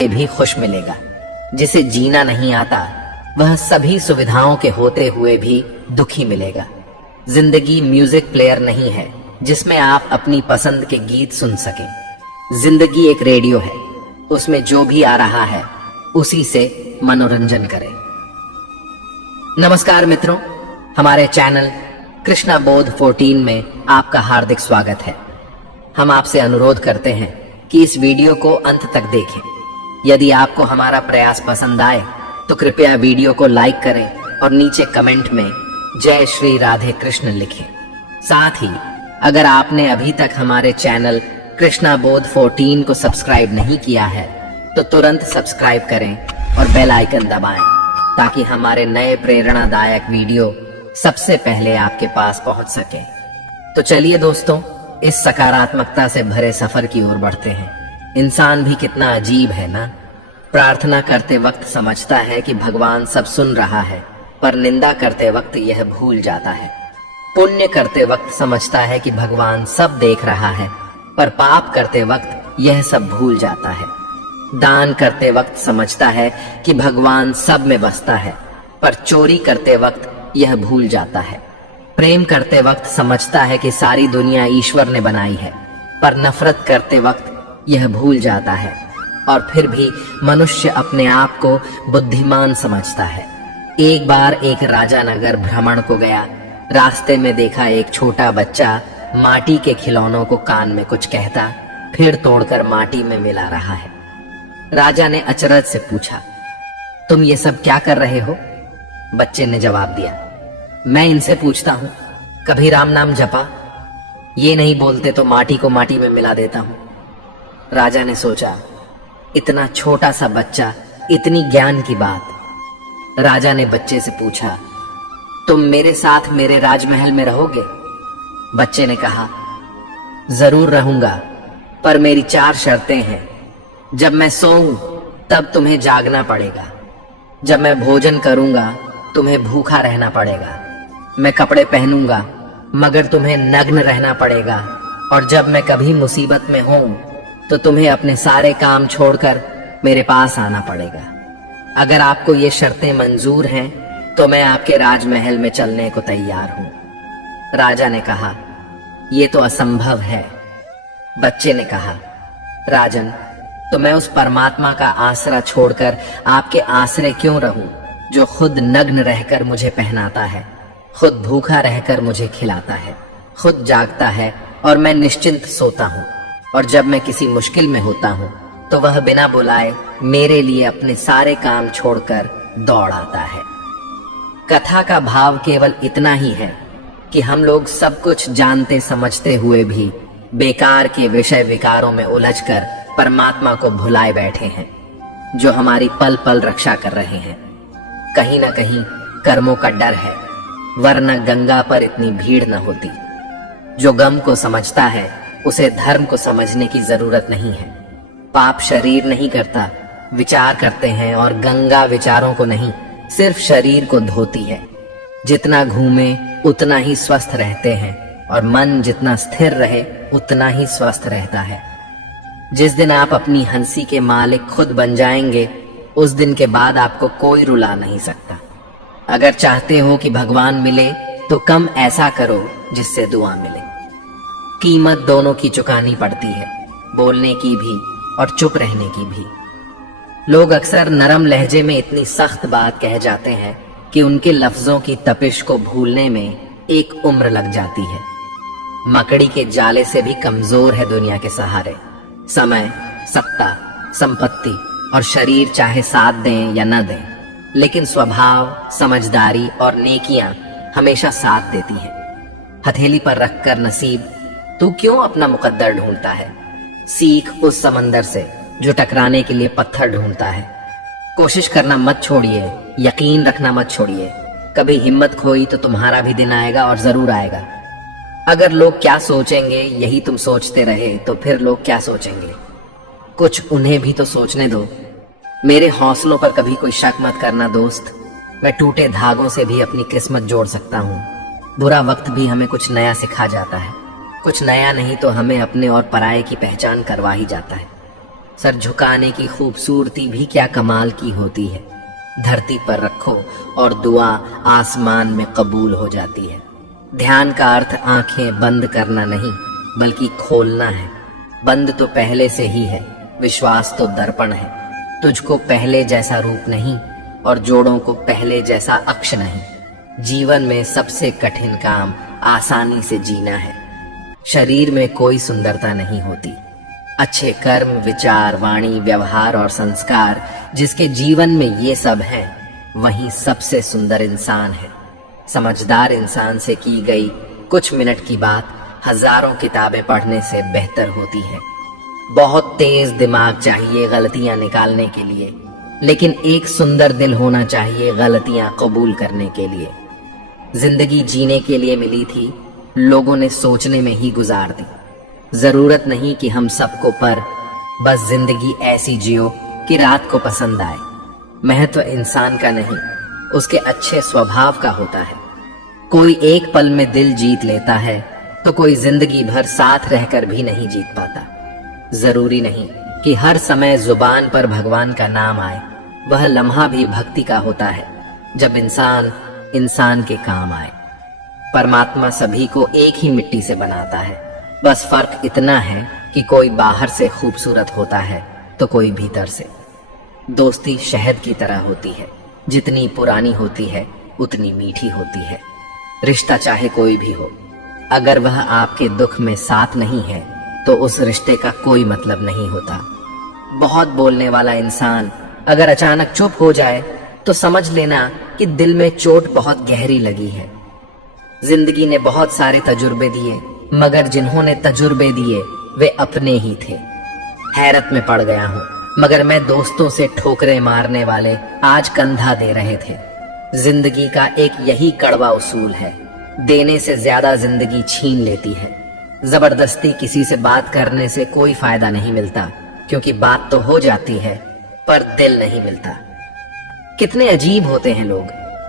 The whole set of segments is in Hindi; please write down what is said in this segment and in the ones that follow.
भी खुश मिलेगा। जिसे जीना नहीं आता वह सभी सुविधाओं के होते हुए भी दुखी मिलेगा। जिंदगी म्यूजिक प्लेयर नहीं है जिसमें आप अपनी पसंद के गीत सुन सकें। जिंदगी एक रेडियो है, उसमें जो भी आ रहा है उसी से मनोरंजन करें। नमस्कार मित्रों, हमारे चैनल कृष्णा बोध 14 में आपका हार्दिक स्वागत है। हम आपसे अनुरोध करते हैं कि इस वीडियो को अंत तक देखें। यदि आपको हमारा प्रयास पसंद आए तो कृपया वीडियो को लाइक करें और नीचे कमेंट में जय श्री राधे कृष्ण लिखें। साथ ही अगर आपने अभी तक हमारे चैनल कृष्णा बोध 14 को सब्सक्राइब नहीं किया है तो तुरंत सब्सक्राइब करें और बेल आइकन दबाएं ताकि हमारे नए प्रेरणादायक वीडियो सबसे पहले आपके पास पहुंच सके। तो चलिए दोस्तों, इस सकारात्मकता से भरे सफर की ओर बढ़ते हैं। इंसान भी कितना अजीब है ना। प्रार्थना करते वक्त समझता है कि भगवान सब सुन रहा है, पर निंदा करते वक्त यह भूल जाता है। पुण्य करते वक्त समझता है कि भगवान सब देख रहा है, पर पाप करते वक्त यह सब भूल जाता है। दान करते वक्त समझता है कि भगवान सब में बसता है, पर चोरी करते वक्त यह भूल जाता है। प्रेम करते वक्त समझता है कि सारी दुनिया ईश्वर ने बनाई है, पर नफरत करते वक्त यह भूल जाता है। और फिर भी मनुष्य अपने आप को बुद्धिमान समझता है। एक बार एक राजा नगर भ्रमण को गया। रास्ते में देखा एक छोटा बच्चा माटी के खिलौनों को कान में कुछ कहता, फिर तोड़कर माटी में मिला रहा है। राजा ने अचरज से पूछा, तुम ये सब क्या कर रहे हो? बच्चे ने जवाब दिया, मैं इनसे पूछता हूं, कभी राम नाम जपा? ये नहीं बोलते तो माटी को माटी में मिला देता हूं। राजा ने सोचा, इतना छोटा सा बच्चा, इतनी ज्ञान की बात। राजा ने बच्चे से पूछा, तुम मेरे साथ मेरे राजमहल में रहोगे? बच्चे ने कहा, जरूर रहूंगा, पर मेरी 4 शर्तें हैं। जब मैं सोऊं तब तुम्हें जागना पड़ेगा। जब मैं भोजन करूंगा तुम्हें भूखा रहना पड़ेगा। मैं कपड़े पहनूंगा मगर तुम्हें नग्न रहना पड़ेगा। और जब मैं कभी मुसीबत में हूं तो तुम्हें अपने सारे काम छोड़कर मेरे पास आना पड़ेगा। अगर आपको ये शर्तें मंजूर हैं तो मैं आपके राजमहल में चलने को तैयार हूं। राजा ने कहा, ये तो असंभव है। बच्चे ने कहा, राजन, तो मैं उस परमात्मा का आसरा छोड़कर आपके आसरे क्यों रहूं, जो खुद नग्न रहकर मुझे पहनाता है, खुद भूखा रहकर मुझे खिलाता है, खुद जागता है और मैं निश्चिंत सोता हूं। और जब मैं किसी मुश्किल में होता हूं तो वह बिना बुलाए मेरे लिए अपने सारे काम छोड़कर दौड़ आता है। कथा का भाव केवल इतना ही है कि हम लोग सब कुछ जानते समझते हुए भी बेकार के विषय विकारों में उलझकर परमात्मा को भुलाए बैठे हैं, जो हमारी पल पल रक्षा कर रहे हैं। कहीं ना कहीं कर्मों का डर है, वरना गंगा पर इतनी भीड़ न होती। जो गम को समझता है उसे धर्म को समझने की जरूरत नहीं है। पाप शरीर नहीं करता, विचार करते हैं, और गंगा विचारों को नहीं, सिर्फ शरीर को धोती है। जितना घूमे उतना ही स्वस्थ रहते हैं, और मन जितना स्थिर रहे उतना ही स्वस्थ रहता है। जिस दिन आप अपनी हंसी के मालिक खुद बन जाएंगे, उस दिन के बाद आपको कोई रुला नहीं सकता। अगर चाहते हो कि भगवान मिले तो कम ऐसा करो जिससे दुआ मिले। कीमत दोनों की चुकानी पड़ती है, बोलने की भी और चुप रहने की भी। लोग अक्सर नरम लहजे में इतनी सख्त बात कह जाते हैं कि उनके लफ्जों की तपिश को भूलने में एक उम्र लग जाती है। मकड़ी के जाले से भी कमजोर है दुनिया के सहारे। समय, सत्ता, संपत्ति और शरीर चाहे साथ दें या न दें, लेकिन स्वभाव, समझदारी और नेकियां हमेशा साथ देती हैं। हथेली पर रखकर नसीब, तू क्यों अपना मुकद्दर ढूंढता है? सीख उस समंदर से जो टकराने के लिए पत्थर ढूंढता है। कोशिश करना मत छोड़िए, यकीन रखना मत छोड़िए। कभी हिम्मत खोई तो तुम्हारा भी दिन आएगा, और जरूर आएगा। अगर लोग क्या सोचेंगे यही तुम सोचते रहे तो फिर लोग क्या सोचेंगे? कुछ उन्हें भी तो सोचने दो। मेरे हौसलों पर कभी कोई शक मत करना दोस्त। मैं टूटे धागों से भी अपनी किस्मत जोड़ सकता हूँ। बुरा वक्त भी हमें कुछ नया सिखा जाता है। कुछ नया नहीं तो हमें अपने और पराये की पहचान करवा ही जाता है। सर झुकाने की खूबसूरती भी क्या कमाल की होती है। धरती पर रखो और दुआ आसमान में कबूल हो जाती है। ध्यान का अर्थ आंखें बंद करना नहीं बल्कि खोलना है। बंद तो पहले से ही है, विश्वास तो दर्पण है। तुझको पहले जैसा रूप नहीं और जोड़ों को पहले जैसा अक्ष नहीं। जीवन में सबसे कठिन काम आसानी से जीना है। शरीर में कोई सुंदरता नहीं होती। अच्छे कर्म, विचार, वाणी, व्यवहार और संस्कार जिसके जीवन में ये सब है, वही सबसे सुंदर इंसान है। समझदार इंसान से की गई कुछ मिनट की बात हजारों किताबें पढ़ने से बेहतर होती है। बहुत तेज दिमाग चाहिए गलतियां निकालने के लिए, लेकिन एक सुंदर दिल होना चाहिए गलतियां कबूल करने के लिए। जिंदगी जीने के लिए मिली थी, लोगों ने सोचने में ही गुजार दी। जरूरत नहीं कि हम सबको, पर बस जिंदगी ऐसी जियो कि रात को पसंद आए। महत्व इंसान का नहीं, उसके अच्छे स्वभाव का होता है। कोई एक पल में दिल जीत लेता है तो कोई जिंदगी भर साथ रहकर भी नहीं जीत पाता। जरूरी नहीं कि हर समय जुबान पर भगवान का नाम आए। वह लम्हा भी भक्ति का होता है जब इंसान इंसान के काम आए। परमात्मा सभी को एक ही मिट्टी से बनाता है, बस फर्क इतना है कि कोई बाहर से खूबसूरत होता है तो कोई भीतर से। दोस्ती शहद की तरह होती है, जितनी पुरानी होती है उतनी मीठी होती है। रिश्ता चाहे कोई भी हो, अगर वह आपके दुख में साथ नहीं है तो उस रिश्ते का कोई मतलब नहीं होता। बहुत बोलने वाला इंसान अगर अचानक चुप हो जाए तो समझ लेना कि दिल में चोट बहुत गहरी लगी है। जिंदगी ने बहुत सारे तजुर्बे दिए, मगर जिन्होंने तजुर्बे दिए वे अपने ही थे। हैरत में पड़ गया हूँ, मगर मैं दोस्तों से ठोकरें मारने वाले आज कंधा दे रहे थे। जिंदगी का एक यही कड़वा उसूल है, देने से ज्यादा जिंदगी छीन लेती है। जबरदस्ती किसी से बात करने से कोई फायदा नहीं मिलता, क्योंकि बात तो हो जाती है पर दिल नहीं मिलता। कितने अजीब होते हैं लोग,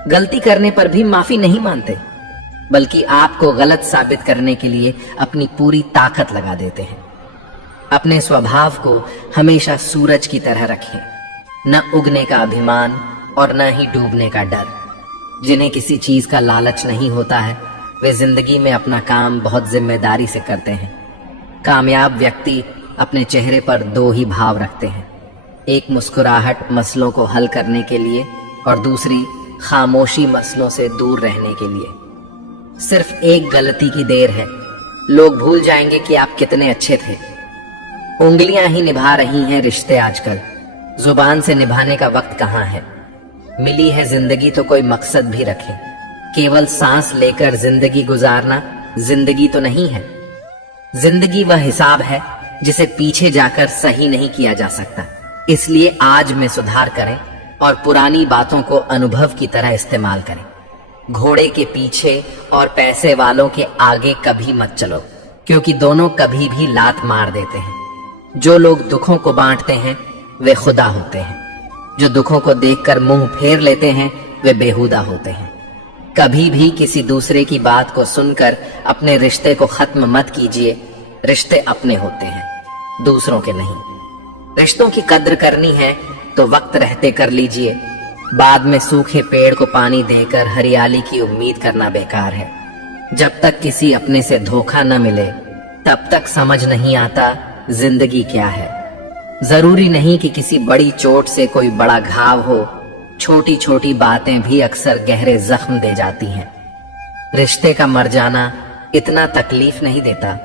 गलती करने पर भी माफी नहीं मानते, बल्कि आपको गलत साबित करने के लिए अपनी पूरी ताकत लगा देते हैं। अपने स्वभाव को हमेशा सूरज की तरह रखें, न उगने का अभिमान और न ही डूबने का डर। जिन्हें किसी चीज का लालच नहीं होता है, वे जिंदगी में अपना काम बहुत जिम्मेदारी से करते हैं। कामयाब व्यक्ति अपने चेहरे पर दो ही भाव रखते हैं, एक मुस्कुराहट मसलों को हल करने के लिए और दूसरी खामोशी मसलों से दूर रहने के लिए। सिर्फ एक गलती की देर है, लोग भूल जाएंगे कि आप कितने अच्छे थे। उंगलियां ही निभा रही हैं रिश्ते आजकल, जुबान से निभाने का वक्त कहाँ है। मिली है जिंदगी तो कोई मकसद भी रखे, केवल सांस लेकर जिंदगी गुजारना जिंदगी तो नहीं है। जिंदगी वह हिसाब है जिसे पीछे जाकर सही नहीं किया जा सकता। इसलिए आज में सुधार करें और पुरानी बातों को अनुभव की तरह इस्तेमाल करें। घोड़े के पीछे और पैसे वालों के आगे कभी मत चलो, क्योंकि दोनों कभी भी लात मार देते हैं। जो लोग दुखों को बांटते हैं वे खुदा होते हैं, जो दुखों को देखकर मुंह फेर लेते हैं वे बेहुदा होते हैं। कभी भी किसी दूसरे की बात को सुनकर अपने रिश्ते को खत्म मत कीजिए। रिश्ते अपने होते हैं, दूसरों के नहीं। रिश्तों की कद्र करनी है तो वक्त रहते कर लीजिए। बाद में सूखे पेड़ को पानी देकर हरियाली की उम्मीद करना बेकार है। जब तक किसी अपने से धोखा न मिले तब तक समझ नहीं आता जिंदगी क्या है। जरूरी नहीं कि किसी बड़ी चोट से कोई बड़ा घाव हो, छोटी छोटी बातें भी अक्सर गहरे जख्म दे जाती हैं। रिश्ते का मर जाना इतना तकलीफ नहीं देता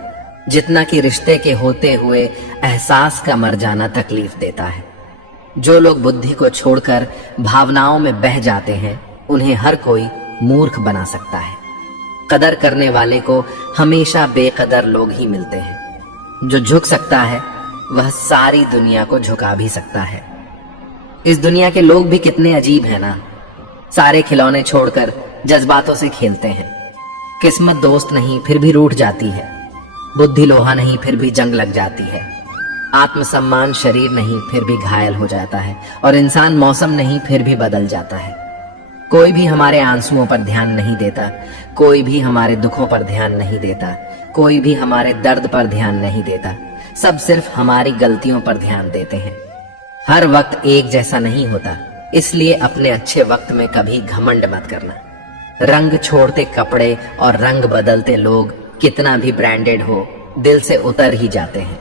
जितना कि रिश्ते के होते हुए एहसास का मर जाना तकलीफ देता है। जो लोग बुद्धि को छोड़कर भावनाओं में बह जाते हैं उन्हें हर कोई मूर्ख बना सकता है। कदर करने वाले को हमेशा बेकदर लोग ही मिलते हैं। जो झुक सकता है वह सारी दुनिया को झुका भी सकता है। इस दुनिया के लोग भी कितने अजीब हैं ना, सारे खिलौने छोड़कर जज्बातों से खेलते हैं। किस्मत दोस्त नहीं फिर भी रूठ जाती है, बुद्धि लोहा नहीं फिर भी जंग लग जाती है, आत्मसम्मान शरीर नहीं फिर भी घायल हो जाता है, और इंसान मौसम नहीं फिर भी बदल जाता है। कोई भी हमारे आंसुओं पर ध्यान नहीं देता, कोई भी हमारे दुखों पर ध्यान नहीं देता, कोई भी हमारे दर्द पर ध्यान नहीं देता। सब सिर्फ हमारी गलतियों पर ध्यान देते हैं। हर वक्त एक जैसा नहीं होता, इसलिए अपने अच्छे वक्त में कभी घमंड मत करना। रंग छोड़ते कपड़े और रंग बदलते लोग कितना भी ब्रांडेड हो, दिल से उतर ही जाते हैं।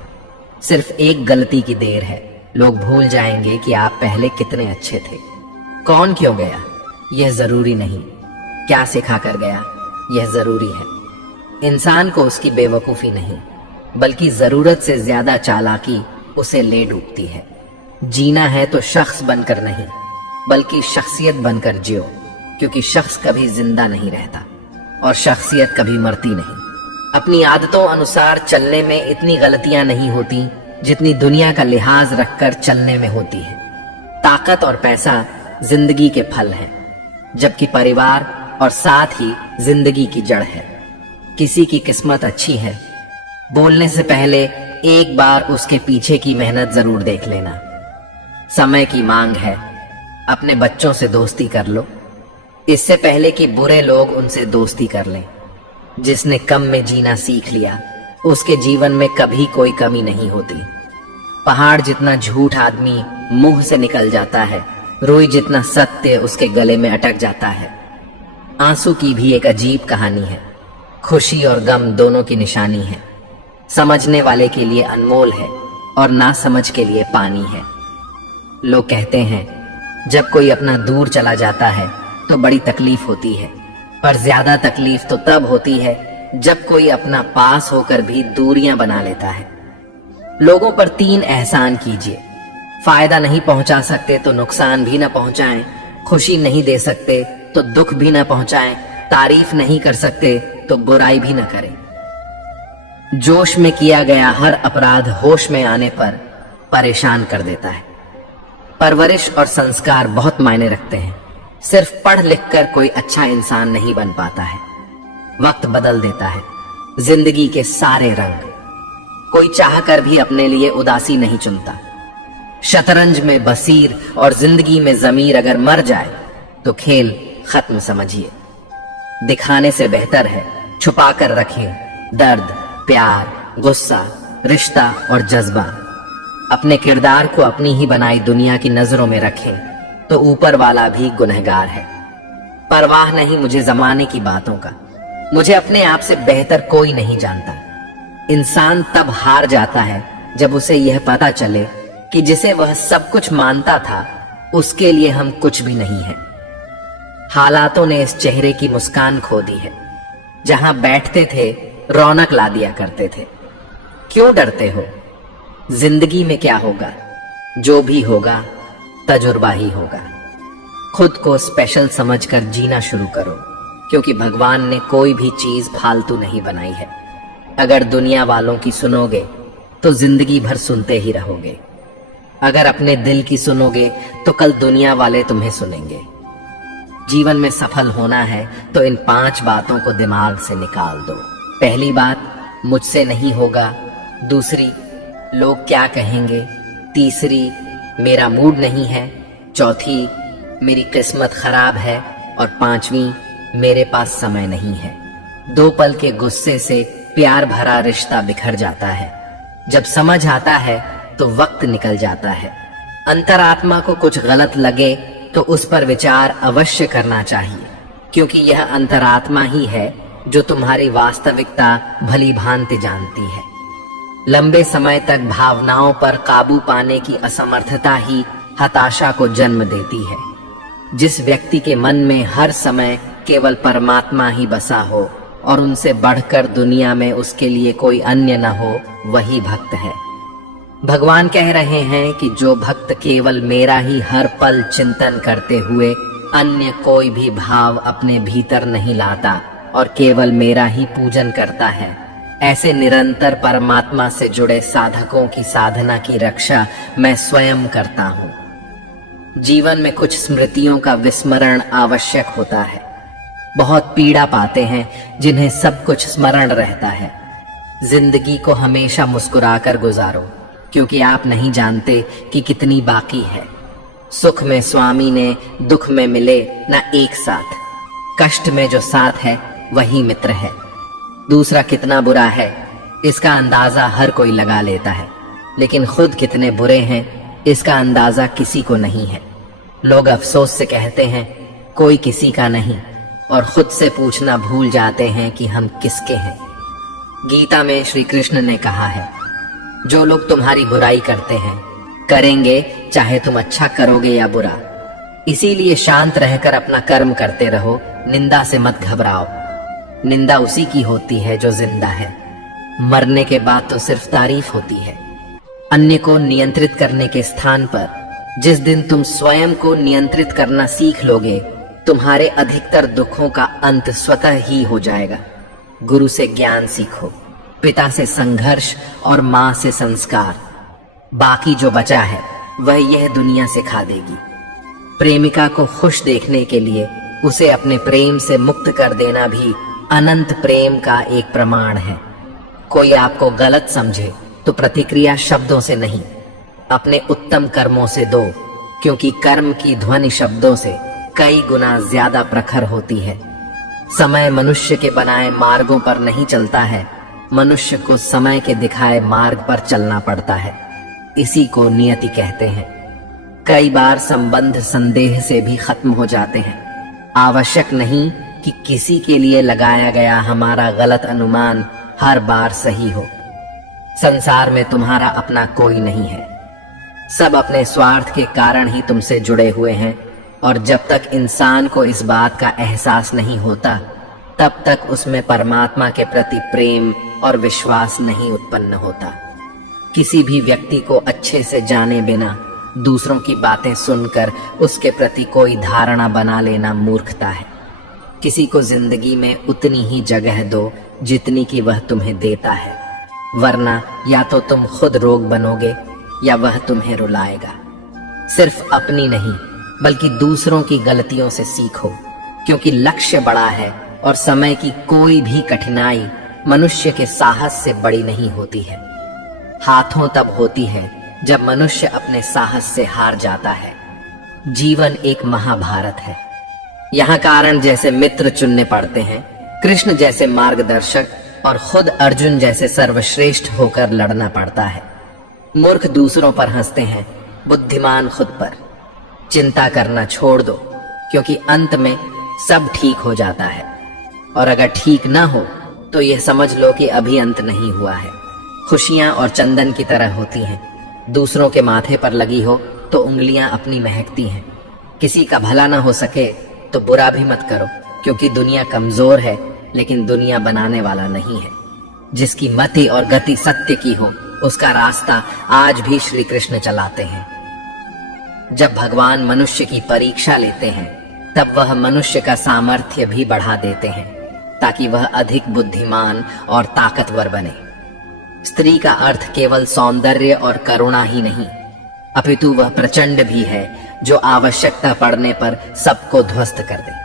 सिर्फ एक गलती की देर है, लोग भूल जाएंगे कि आप पहले कितने अच्छे थे। कौन क्यों गया यह जरूरी नहीं, क्या सिखा कर गया यह जरूरी है। इंसान को उसकी बेवकूफी नहीं, बल्कि जरूरत से ज्यादा चालाकी उसे ले डूबती है। जीना है तो शख्स बनकर नहीं, बल्कि शख्सियत बनकर जियो, क्योंकि शख्स कभी जिंदा नहीं रहता और शख्सियत कभी मरती नहीं। अपनी आदतों अनुसार चलने में इतनी गलतियां नहीं होती जितनी दुनिया का लिहाज रखकर चलने में होती है। ताकत और पैसा जिंदगी के फल हैं, जबकि परिवार और साथ ही जिंदगी की जड़ है। किसी की किस्मत अच्छी है, बोलने से पहले एक बार उसके पीछे की मेहनत जरूर देख लेना। समय की मांग है, अपने बच्चों से दोस्ती कर लो, इससे पहले कि बुरे लोग उनसे दोस्ती कर लें। जिसने कम में जीना सीख लिया, उसके जीवन में कभी कोई कमी नहीं होती। पहाड़ जितना झूठ आदमी मुंह से निकल जाता है, रुई जितना सत्य उसके गले में अटक जाता है। आंसू की भी एक अजीब कहानी है, खुशी और गम दोनों की निशानी है। समझने वाले के लिए अनमोल है और ना समझ के लिए पानी है। लोग कहते हैं जब कोई अपना दूर चला जाता है तो बड़ी तकलीफ होती है, पर ज्यादा तकलीफ तो तब होती है जब कोई अपना पास होकर भी दूरियां बना लेता है। लोगों पर 3 एहसान कीजिए, फायदा नहीं पहुंचा सकते तो नुकसान भी ना पहुंचाएं, खुशी नहीं दे सकते तो दुख भी ना पहुंचाएं, तारीफ नहीं कर सकते तो बुराई भी ना करें। जोश में किया गया हर अपराध होश में आने पर परेशान कर देता है। परवरिश और संस्कार बहुत मायने रखते हैं। सिर्फ पढ़ लिख कर कोई अच्छा इंसान नहीं बन पाता है। वक्त बदल देता है जिंदगी के सारे रंग। कोई चाहकर भी अपने लिए उदासी नहीं चुनता। शतरंज में बसीर और जिंदगी में जमीर अगर मर जाए तो खेल खत्म समझिए। दिखाने से बेहतर है छुपा कर रखें दर्द, प्यार, गुस्सा, रिश्ता और जज्बा। अपने किरदार को अपनी ही बनाई दुनिया की नजरों में रखें तो ऊपर वाला भी गुनहगार है। परवाह नहीं मुझे जमाने की बातों का, मुझे अपने आप से बेहतर कोई नहीं जानता। इंसान तब हार जाता है जब उसे यह पता चले कि जिसे वह सब कुछ मानता था उसके लिए हम कुछ भी नहीं है। हालातों ने इस चेहरे की मुस्कान खो दी है। जहां बैठते थे रौनक ला दिया करते थे। क्यों डरते हो? जिंदगी में क्या होगा? जो भी होगा तजुर्बा ही होगा। खुद को स्पेशल समझकर जीना शुरू करो, क्योंकि भगवान ने कोई भी चीज फालतू नहीं बनाई है। अगर दुनिया वालों की सुनोगे तो जिंदगी भर सुनते ही रहोगे। अगर अपने दिल की सुनोगे तो कल दुनिया वाले तुम्हें सुनेंगे। जीवन में सफल होना है तो इन 5 बातों को दिमाग से निकाल दो। पहली बात, मुझसे नहीं होगा। दूसरी, लोग क्या कहेंगे। तीसरी, मेरा मूड नहीं है। चौथी, मेरी किस्मत खराब है। और 5वीं, मेरे पास समय नहीं है। 2 पल के गुस्से से प्यार भरा रिश्ता बिखर जाता है। जब समझ आता है तो वक्त निकल जाता है। अंतरात्मा को कुछ गलत लगे तो उस पर विचार अवश्य करना चाहिए, क्योंकि यह अंतरात्मा ही है जो तुम्हारी वास्तविकता भली भांति जानती है। लंबे समय तक भावनाओं पर काबू पाने की असमर्थता ही हताशा को जन्म देती है। जिस व्यक्ति के मन में हर समय केवल परमात्मा ही बसा हो और उनसे बढ़कर दुनिया में उसके लिए कोई अन्य न हो, वही भक्त है। भगवान कह रहे हैं कि जो भक्त केवल मेरा ही हर पल चिंतन करते हुए अन्य कोई भी भाव अपने भीतर नहीं लाता और केवल मेरा ही पूजन करता है, ऐसे निरंतर परमात्मा से जुड़े साधकों की साधना की रक्षा मैं स्वयं करता हूँ। जीवन में कुछ स्मृतियों का विस्मरण आवश्यक होता है। बहुत पीड़ा पाते हैं जिन्हें सब कुछ स्मरण रहता है। जिंदगी को हमेशा मुस्कुराकर गुजारो, क्योंकि आप नहीं जानते कि कितनी बाकी है। सुख में स्वामी ने, दुख में मिले ना एक साथ। कष्ट में जो साथ है वही मित्र है। दूसरा कितना बुरा है इसका अंदाजा हर कोई लगा लेता है, लेकिन खुद कितने बुरे हैं इसका अंदाजा किसी को नहीं है। लोग अफसोस से कहते हैं कोई किसी का नहीं, और खुद से पूछना भूल जाते हैं कि हम किसके हैं। गीता में श्री कृष्ण ने कहा है, जो लोग तुम्हारी बुराई करते हैं करेंगे, चाहे तुम अच्छा करोगे या बुरा। इसीलिए शांत रहकर अपना कर्म करते रहो, निंदा से मत घबराओ। निंदा उसी की होती है जो जिंदा है, मरने के बाद तो सिर्फ तारीफ होती है। अन्य को नियंत्रित करने के स्थान पर जिस दिन तुम स्वयं को नियंत्रित करना सीख लोगे, तुम्हारे अधिकतर दुखों का अंत स्वतः ही हो जाएगा। गुरु से ज्ञान सीखो, पिता से संघर्ष और माँ से संस्कार। बाकी जो बचा है वह यह दुनिया सिखा देगी। प्रेमिका को खुश देखने के लिए उसे अपने प्रेम से मुक्त कर देना भी अनंत प्रेम का एक प्रमाण है। कोई आपको गलत समझे तो प्रतिक्रिया शब्दों से नहीं, अपने उत्तम कर्मों से दो, क्योंकि कर्म की ध्वनि शब्दों से कई गुना ज्यादा प्रखर होती है। समय मनुष्य के बनाए मार्गों पर नहीं चलता है, मनुष्य को समय के दिखाए मार्ग पर चलना पड़ता है। इसी को नियति कहते हैं। कई बार संबंध संदेह से भी खत्म हो जाते हैं। आवश्यक नहीं कि किसी के लिए लगाया गया हमारा गलत अनुमान हर बार सही हो। संसार में तुम्हारा अपना कोई नहीं है, सब अपने स्वार्थ के कारण ही तुमसे जुड़े हुए हैं, और जब तक इंसान को इस बात का एहसास नहीं होता तब तक उसमें परमात्मा के प्रति प्रेम और विश्वास नहीं उत्पन्न होता। किसी भी व्यक्ति को अच्छे से जाने बिना दूसरों की बातें सुनकर उसके प्रति कोई धारणा बना लेना मूर्खता है। किसी को जिंदगी में उतनी ही जगह दो जितनी कि वह तुम्हें देता है, वरना या तो तुम खुद रोग बनोगे या वह तुम्हें रुलाएगा। सिर्फ अपनी नहीं बल्कि दूसरों की गलतियों से सीखो, क्योंकि लक्ष्य बड़ा है और समय की कोई भी कठिनाई मनुष्य के साहस से बड़ी नहीं होती है। हाथों तब होती है जब मनुष्य अपने साहस से हार जाता है। जीवन एक महाभारत है। यहाँ कारण जैसे मित्र चुनने पड़ते हैं, कृष्ण जैसे मार्गदर्शक और खुद अर्जुन जैसे सर्वश्रेष्ठ होकर लड़ना पड़ता है। मूर्ख दूसरों पर हंसते हैं, बुद्धिमान खुद पर। चिंता करना छोड़ दो, क्योंकि अंत में सब ठीक हो जाता है, और अगर ठीक ना हो तो यह समझ लो कि अभी अंत नहीं हुआ है। खुशियां और चंदन की तरह होती हैं, दूसरों के माथे पर लगी हो तो उंगलियां अपनी महकती हैं। किसी का भला ना हो सके तो बुरा भी मत करो, क्योंकि दुनिया कमजोर है लेकिन दुनिया बनाने वाला नहीं है। जिसकी मति और गति सत्य की हो उसका रास्ता आज भी श्री कृष्ण चलाते हैं। जब भगवान मनुष्य की परीक्षा लेते हैं तब वह मनुष्य का सामर्थ्य भी बढ़ा देते हैं, ताकि वह अधिक बुद्धिमान और ताकतवर बने। स्त्री का अर्थ केवल सौंदर्य और करुणा ही नहीं, अपितु वह प्रचंड भी है जो आवश्यकता पड़ने पर सबको ध्वस्त कर दे।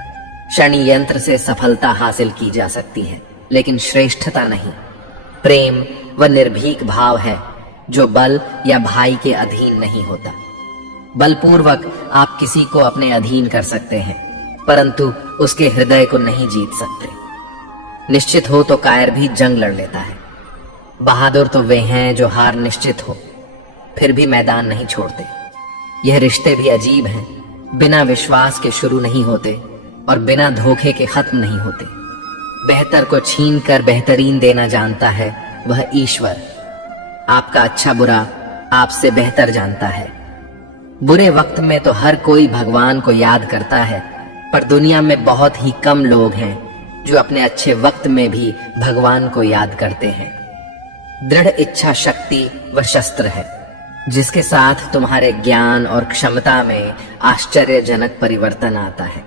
शनि यंत्र से सफलता हासिल की जा सकती है, लेकिन श्रेष्ठता नहीं। प्रेम व निर्भीक भाव है जो बल या भाई के अधीन नहीं होता। बलपूर्वक आप किसी को अपने अधीन कर सकते हैं, परंतु उसके हृदय को नहीं जीत सकते। निश्चित हो तो कायर भी जंग लड़ लेता है। बहादुर तो वे हैं जो हार निश्चित हो फिर भी मैदान नहीं छोड़ते। यह रिश्ते भी अजीब हैं, बिना विश्वास के शुरू नहीं होते और बिना धोखे के खत्म नहीं होते। बेहतर को छीन कर बेहतरीन देना जानता है वह ईश्वर। आपका अच्छा बुरा आपसे बेहतर जानता है। बुरे वक्त में तो हर कोई भगवान को याद करता है, पर दुनिया में बहुत ही कम लोग हैं जो अपने अच्छे वक्त में भी भगवान को याद करते हैं। दृढ़ इच्छा शक्ति व शस्त्र है जिसके साथ तुम्हारे ज्ञान और क्षमता में आश्चर्यजनक परिवर्तन आता है।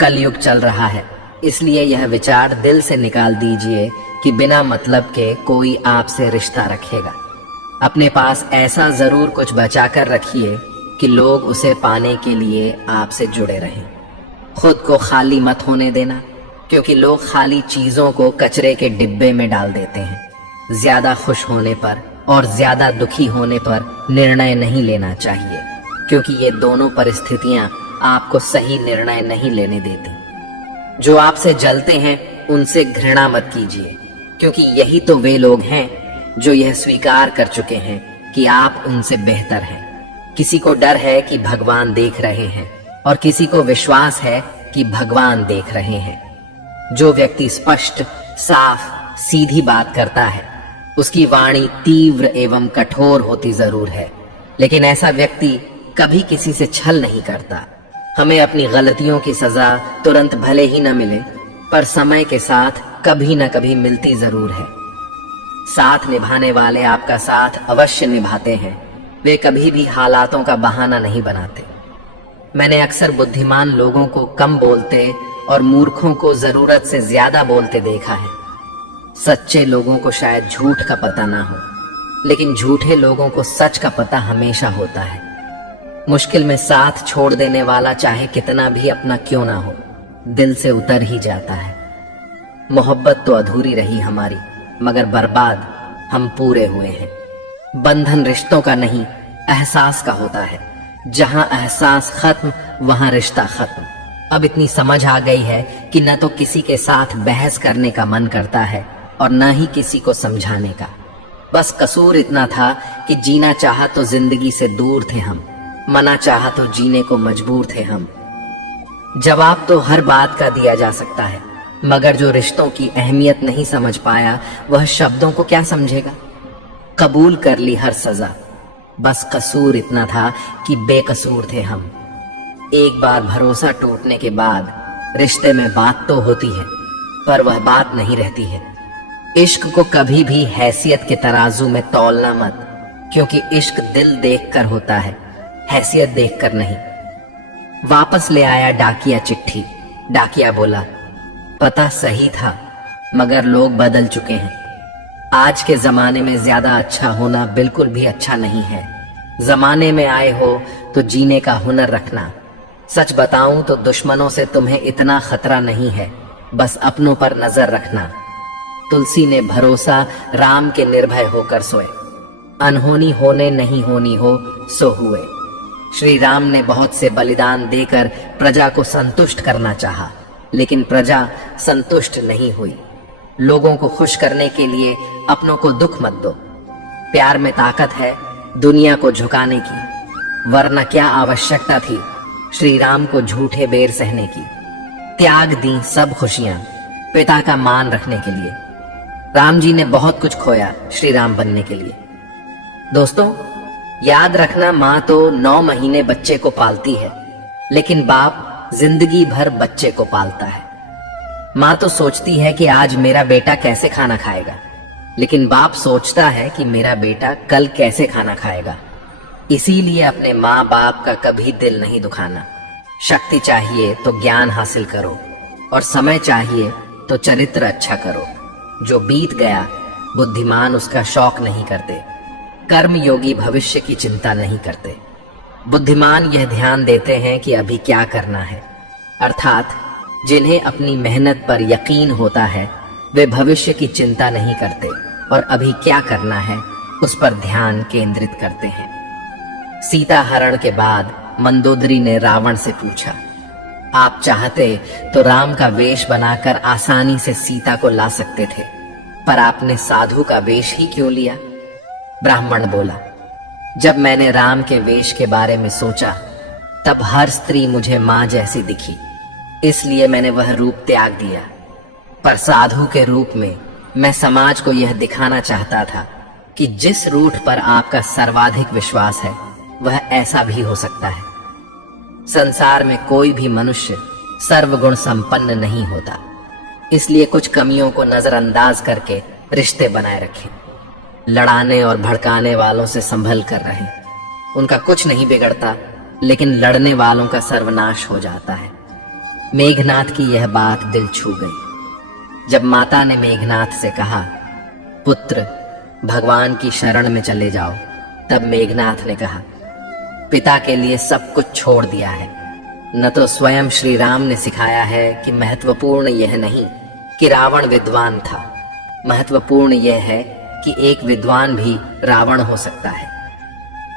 कलयुग चल रहा है, इसलिए यह विचार दिल से निकाल दीजिए कि बिना मतलब के कोई आपसे रिश्ता रखेगा। अपने पास ऐसा जरूर कुछ बचा कर रखिए कि लोग उसे पाने के लिए आपसे जुड़े रहें। खुद को खाली मत होने देना, क्योंकि लोग खाली चीजों को कचरे के डिब्बे में डाल देते हैं। ज्यादा खुश होने पर और ज्यादा दुखी होने पर निर्णय नहीं लेना चाहिए, क्योंकि ये दोनों परिस्थितियां आपको सही निर्णय नहीं लेने देती। जो आपसे जलते हैं उनसे घृणा मत कीजिए, क्योंकि यही तो वे लोग हैं जो यह स्वीकार कर चुके हैं कि आप उनसे बेहतर हैं। किसी को डर है कि भगवान देख रहे हैं और किसी को विश्वास है कि भगवान देख रहे हैं। जो व्यक्ति स्पष्ट, साफ, सीधी बात करता है उसकी वाणी तीव्र एवं कठोर होती जरूर है, लेकिन ऐसा व्यक्ति कभी किसी से छल नहीं करता। हमें अपनी गलतियों की सजा तुरंत भले ही न मिले, पर समय के साथ कभी न कभी मिलती जरूर है। साथ निभाने वाले आपका साथ अवश्य निभाते हैं, वे कभी भी हालातों का बहाना नहीं बनाते। मैंने अक्सर बुद्धिमान लोगों को कम बोलते और मूर्खों को जरूरत से ज्यादा बोलते देखा है। सच्चे लोगों को शायद झूठ का पता ना हो, लेकिन झूठे लोगों को सच का पता हमेशा होता है। मुश्किल में साथ छोड़ देने वाला चाहे कितना भी अपना क्यों ना हो, दिल से उतर ही जाता है। मोहब्बत तो अधूरी रही हमारी, मगर बर्बाद हम पूरे हुए हैं। बंधन रिश्तों का नहीं, एहसास का होता है। जहां एहसास खत्म वहां रिश्ता खत्म। अब इतनी समझ आ गई है कि न तो किसी के साथ बहस करने का मन करता है और न ही किसी को समझाने का। बस कसूर इतना था कि जीना चाहा तो जिंदगी से दूर थे हम, मना चाहा तो जीने को मजबूर थे हम। जवाब तो हर बात का दिया जा सकता है, मगर जो रिश्तों की अहमियत नहीं समझ पाया वह शब्दों को क्या समझेगा। कबूल कर ली हर सजा, बस कसूर इतना था कि बेकसूर थे हम। एक बार भरोसा टूटने के बाद रिश्ते में बात तो होती है, पर वह बात नहीं रहती है। इश्क को कभी भी हैसियत के तराजू में तौलना मत, क्योंकि इश्क दिल देखकर होता है, हैसियत देखकर नहीं। वापस ले आया डाकिया चिट्ठी। डाकिया बोला, पता सही था मगर लोग बदल चुके हैं। आज के जमाने में ज्यादा अच्छा होना बिल्कुल भी अच्छा नहीं है। जमाने में आए हो तो जीने का हुनर रखना। सच बताऊं तो दुश्मनों से तुम्हें इतना खतरा नहीं है, बस अपनों पर नजर रखना। तुलसी ने भरोसा राम के निर्भय होकर सोए, अनहोनी होने नहीं होनी हो सो हुए। श्री राम ने बहुत से बलिदान देकर प्रजा को संतुष्ट करना चाहा, लेकिन प्रजा संतुष्ट नहीं हुई। लोगों को खुश करने के लिए अपनों को दुख मत दो। प्यार में ताकत है दुनिया को झुकाने की, वरना क्या आवश्यकता थी श्री राम को झूठे बेर सहने की। त्याग दी सब खुशियां पिता का मान रखने के लिए। राम जी ने बहुत कुछ खोया श्री राम बनने के लिए। दोस्तों, याद रखना, माँ तो 9 महीने बच्चे को पालती है, लेकिन बाप जिंदगी भर बच्चे को पालता है। माँ तो सोचती है कि आज मेरा बेटा कैसे खाना खाएगा, लेकिन बाप सोचता है कि मेरा बेटा कल कैसे खाना खाएगा। इसीलिए अपने माँ बाप का कभी दिल नहीं दुखाना। शक्ति चाहिए तो ज्ञान हासिल करो, और समय चाहिए तो चरित्र अच्छा करो। जो बीत गया बुद्धिमान उसका शौक नहीं करते, कर्म योगी भविष्य की चिंता नहीं करते। बुद्धिमान यह ध्यान देते हैं कि अभी क्या करना है, अर्थात जिन्हें अपनी मेहनत पर यकीन होता है वे भविष्य की चिंता नहीं करते और अभी क्या करना है उस पर ध्यान केंद्रित करते हैं। सीता हरण के बाद मंदोदरी ने रावण से पूछा, आप चाहते तो राम का वेश बनाकर आसानी से सीता को ला सकते थे, पर आपने साधु का वेश ही क्यों लिया? ब्राह्मण बोला, जब मैंने राम के वेश के बारे में सोचा तब हर स्त्री मुझे मां जैसी दिखी, इसलिए मैंने वह रूप त्याग दिया। पर साधु के रूप में मैं समाज को यह दिखाना चाहता था कि जिस रूठ पर आपका सर्वाधिक विश्वास है वह ऐसा भी हो सकता है। संसार में कोई भी मनुष्य सर्वगुण संपन्न नहीं होता, इसलिए कुछ कमियों को नजरअंदाज करके रिश्ते बनाए रखें। लड़ाने और भड़काने वालों से संभल कर रहें। उनका कुछ नहीं बिगड़ता, लेकिन लड़ने वालों का सर्वनाश हो जाता है। मेघनाथ की यह बात दिल छू गई। जब माता ने मेघनाथ से कहा, पुत्र भगवान की शरण में चले जाओ, तब मेघनाथ ने कहा, पिता के लिए सब कुछ छोड़ दिया है। न तो स्वयं श्री राम ने सिखाया है कि महत्वपूर्ण यह नहीं कि रावण विद्वान था, महत्वपूर्ण यह है कि एक विद्वान भी रावण हो सकता है।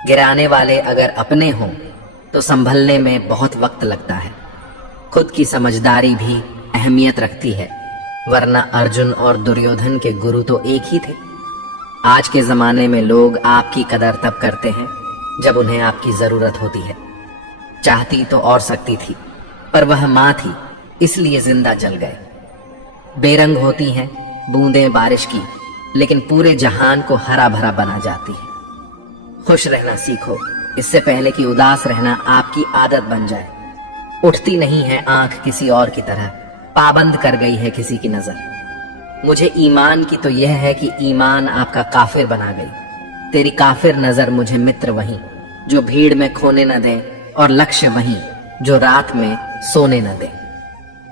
गिराने वाले अगर अपने हों तो संभलने में बहुत वक्त लगता है। खुद की समझदारी भी अहमियत रखती है, वरना अर्जुन और दुर्योधन के गुरु तो एक ही थे। आज के जमाने में लोग आपकी कदर तब करते हैं जब उन्हें आपकी जरूरत होती है। चाहती तो और सकती थी, पर वह मां थी, इसलिए जिंदा जल गए। बेरंग होती हैं बूंदें बारिश की, लेकिन पूरे जहान को हरा भरा बना जाती है। खुश रहना सीखो, इससे पहले कि उदास रहना आपकी आदत बन जाए। उठती नहीं है आंख किसी और की तरह, पाबंद कर गई है किसी की नजर। मुझे ईमान की तो यह है कि ईमान आपका काफिर बना गई। तेरी काफिर नजर मुझे मित्र वहीं जो भीड़ में खोने न दे, और लक्ष्य वहीं जो रात में सोने न दे।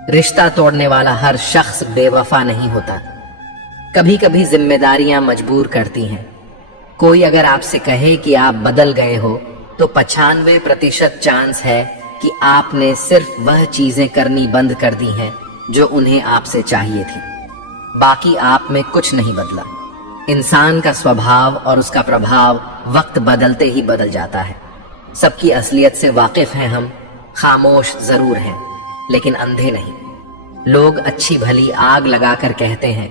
रिश्ता तोड़ने वाला हर शख्स बेवफा नहीं होता। कभी कभी जिम्मेदारियां मजबूर करती हैं। कोई अगर आपसे कहे कि आप बदल गए हो, तो 95% चांस है कि आपने सिर्फ वह चीजें करनी बंद कर दी हैं जो उन्हें आपसे चाहिए थी। बाकी आप में कुछ नहीं बदला। इंसान का स्वभाव और उसका प्रभाव वक्त बदलते ही बदल जाता है। सबकी असलियत से वाकिफ हैं हम, खामोश जरूर हैं लेकिन अंधे नहीं। लोग अच्छी भली आग लगाकर कहते हैं,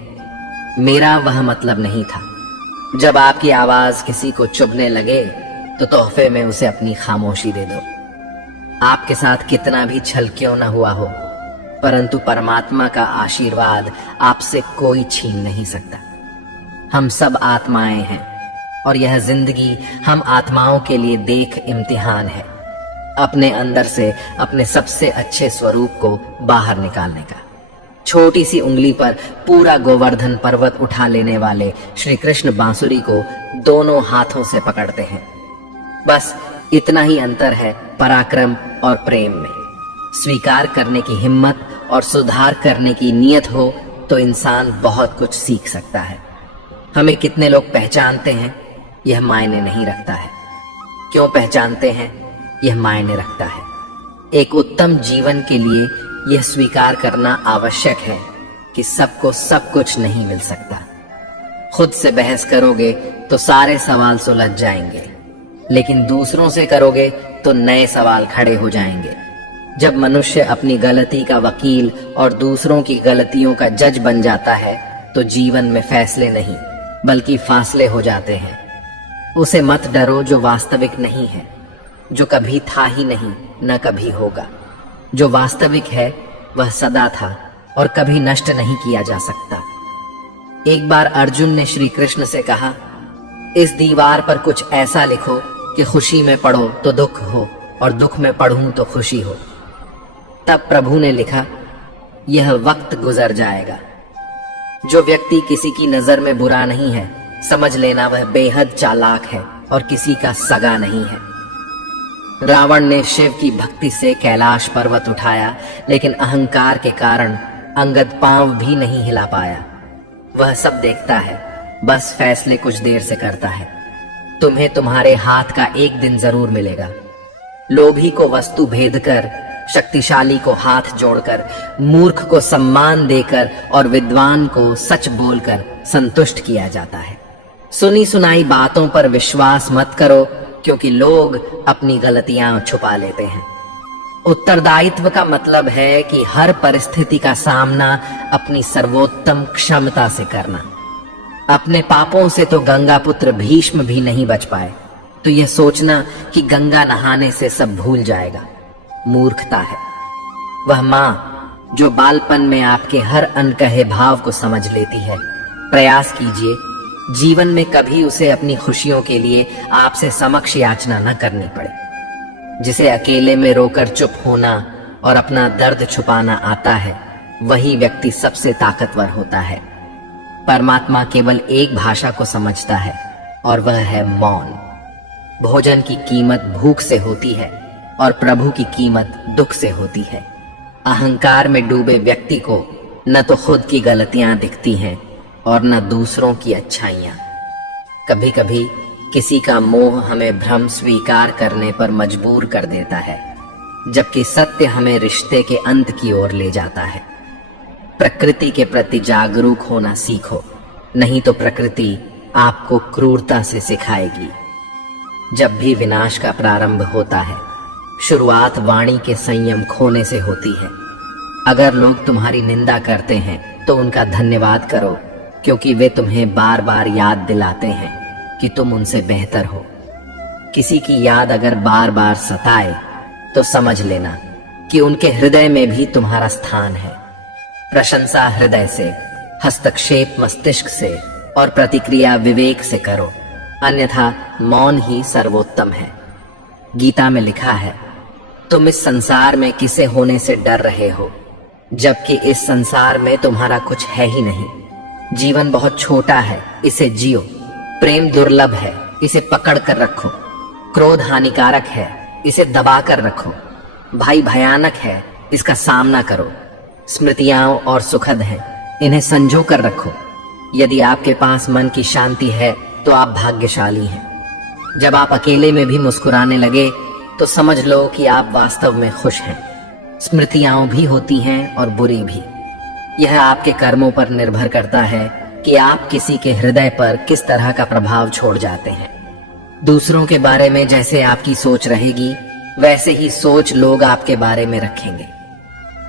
मेरा वह मतलब नहीं था। जब आपकी आवाज किसी को चुभने लगे तो तोहफे में उसे अपनी खामोशी दे दो। आपके साथ कितना भी छल क्यों न हुआ हो, परंतु परमात्मा का आशीर्वाद आपसे कोई छीन नहीं सकता। हम सब आत्माएं हैं और यह जिंदगी हम आत्माओं के लिए देख इम्तिहान है, अपने अंदर से अपने सबसे अच्छे स्वरूप को बाहर निकालने का। छोटी सी उंगली पर पूरा गोवर्धन पर्वत उठा लेने वाले श्री कृष्ण बांसुरी को दोनों हाथों से पकड़ते हैं। बस इतना ही अंतर है पराक्रम और प्रेम में। स्वीकार करने की हिम्मत और सुधार करने की नीयत हो तो इंसान बहुत कुछ सीख सकता है। हमें कितने लोग पहचानते हैं यह मायने नहीं रखता है, क्यों पहचानते हैं यह मायने रखता है। एक उत्तम जीवन के लिए यह स्वीकार करना आवश्यक है कि सबको सब कुछ नहीं मिल सकता। खुद से बहस करोगे तो सारे सवाल सुलझ जाएंगे, लेकिन दूसरों से करोगे तो नए सवाल खड़े हो जाएंगे। जब मनुष्य अपनी गलती का वकील और दूसरों की गलतियों का जज बन जाता है तो जीवन में फैसले नहीं बल्कि फासले हो जाते हैं। उसे मत डरो जो वास्तविक नहीं है, जो कभी था ही नहीं न कभी होगा। जो वास्तविक है वह सदा था और कभी नष्ट नहीं किया जा सकता। एक बार अर्जुन ने श्री कृष्ण से कहा, इस दीवार पर कुछ ऐसा लिखो कि खुशी में पढ़ो तो दुख हो और दुख में पढ़ूं तो खुशी हो। तब प्रभु ने लिखा, यह वक्त गुजर जाएगा। जो व्यक्ति किसी की नजर में बुरा नहीं है, समझ लेना वह बेहद चालाक है और किसी का सगा नहीं है। रावण ने शिव की भक्ति से कैलाश पर्वत उठाया, लेकिन अहंकार के कारण अंगद पांव भी नहीं हिला पाया। वह सब देखता है, बस फैसले कुछ देर से करता है। तुम्हें तुम्हारे हाथ का एक दिन जरूर मिलेगा। लोभी को वस्तु भेद कर, शक्तिशाली को हाथ जोड़कर, मूर्ख को सम्मान देकर और विद्वान को सच बोलकर संतुष्ट किया जाता है। सुनी सुनाई बातों पर विश्वास मत करो, क्योंकि लोग अपनी गलतियां छुपा लेते हैं। उत्तरदायित्व का मतलब है कि हर परिस्थिति का सामना अपनी सर्वोत्तम क्षमता से करना। अपने पापों से तो गंगा पुत्र भीष्म भी नहीं बच पाए, तो यह सोचना कि गंगा नहाने से सब भूल जाएगा मूर्खता है। वह मां जो बालपन में आपके हर अनकहे भाव को समझ लेती है, प्रयास कीजिए जीवन में कभी उसे अपनी खुशियों के लिए आपसे समक्ष याचना न करनी पड़े। जिसे अकेले में रोकर चुप होना और अपना दर्द छुपाना आता है, वही व्यक्ति सबसे ताकतवर होता है। परमात्मा केवल एक भाषा को समझता है और वह है मौन। भोजन की कीमत भूख से होती है और प्रभु की कीमत दुख से होती है। अहंकार में डूबे व्यक्ति को न तो खुद की गलतियां दिखती हैं और न दूसरों की अच्छाइयां। कभी कभी किसी का मोह हमें भ्रम स्वीकार करने पर मजबूर कर देता है, जबकि सत्य हमें रिश्ते के अंत की ओर ले जाता है। प्रकृति के प्रति जागरूक होना सीखो, नहीं तो प्रकृति आपको क्रूरता से सिखाएगी। जब भी विनाश का प्रारंभ होता है, शुरुआत वाणी के संयम खोने से होती है। अगर लोग तुम्हारी निंदा करते हैं तो उनका धन्यवाद करो, क्योंकि वे तुम्हें बार बार याद दिलाते हैं कि तुम उनसे बेहतर हो। किसी की याद अगर बार बार सताए तो समझ लेना कि उनके हृदय में भी तुम्हारा स्थान है। प्रशंसा हृदय से, हस्तक्षेप मस्तिष्क से और प्रतिक्रिया विवेक से करो, अन्यथा मौन ही सर्वोत्तम है। गीता में लिखा है, तुम इस संसार में किसे होने से डर रहे हो, जबकि इस संसार में तुम्हारा कुछ है ही नहीं। जीवन बहुत छोटा है, इसे जियो। प्रेम दुर्लभ है, इसे पकड़ कर रखो। क्रोध हानिकारक है, इसे दबा कर रखो। भय भयानक है, इसका सामना करो। स्मृतियां और सुखद हैं, इन्हें संजो कर रखो। यदि आपके पास मन की शांति है तो आप भाग्यशाली हैं। जब आप अकेले में भी मुस्कुराने लगे तो समझ लो कि आप वास्तव में खुश हैं। स्मृतियां भी होती हैं और बुरी भी। यह आपके कर्मों पर निर्भर करता है कि आप किसी के हृदय पर किस तरह का प्रभाव छोड़ जाते हैं। दूसरों के बारे में जैसे आपकी सोच रहेगी, वैसे ही सोच लोग आपके बारे में रखेंगे।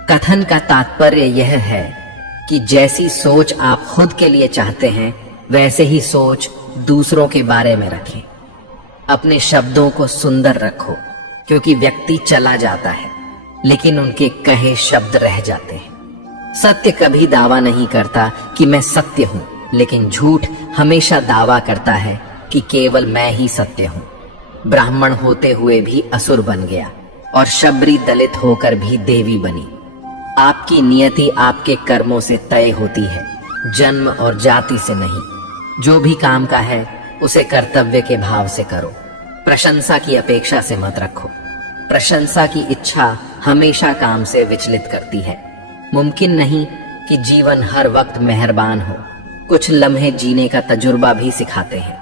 कथन का तात्पर्य यह है कि जैसी सोच आप खुद के लिए चाहते हैं, वैसे ही सोच दूसरों के बारे में रखें। अपने शब्दों को सुंदर रखो, क्योंकि व्यक्ति चला जाता है लेकिन उनके कहे शब्द रह जाते हैं। सत्य कभी दावा नहीं करता कि मैं सत्य हूं, लेकिन झूठ हमेशा दावा करता है कि केवल मैं ही सत्य हूं। ब्राह्मण होते हुए भी असुर बन गया और शबरी दलित होकर भी देवी बनी। आपकी नियति आपके कर्मों से तय होती है, जन्म और जाति से नहीं। जो भी काम का है उसे कर्तव्य के भाव से करो। प्रशंसा की अपेक्षा से मत रखो। प्रशंसा की इच्छा हमेशा काम से विचलित करती है। मुमकिन नहीं कि जीवन हर वक्त मेहरबान हो। कुछ लम्हे जीने का तजुर्बा भी सिखाते हैं।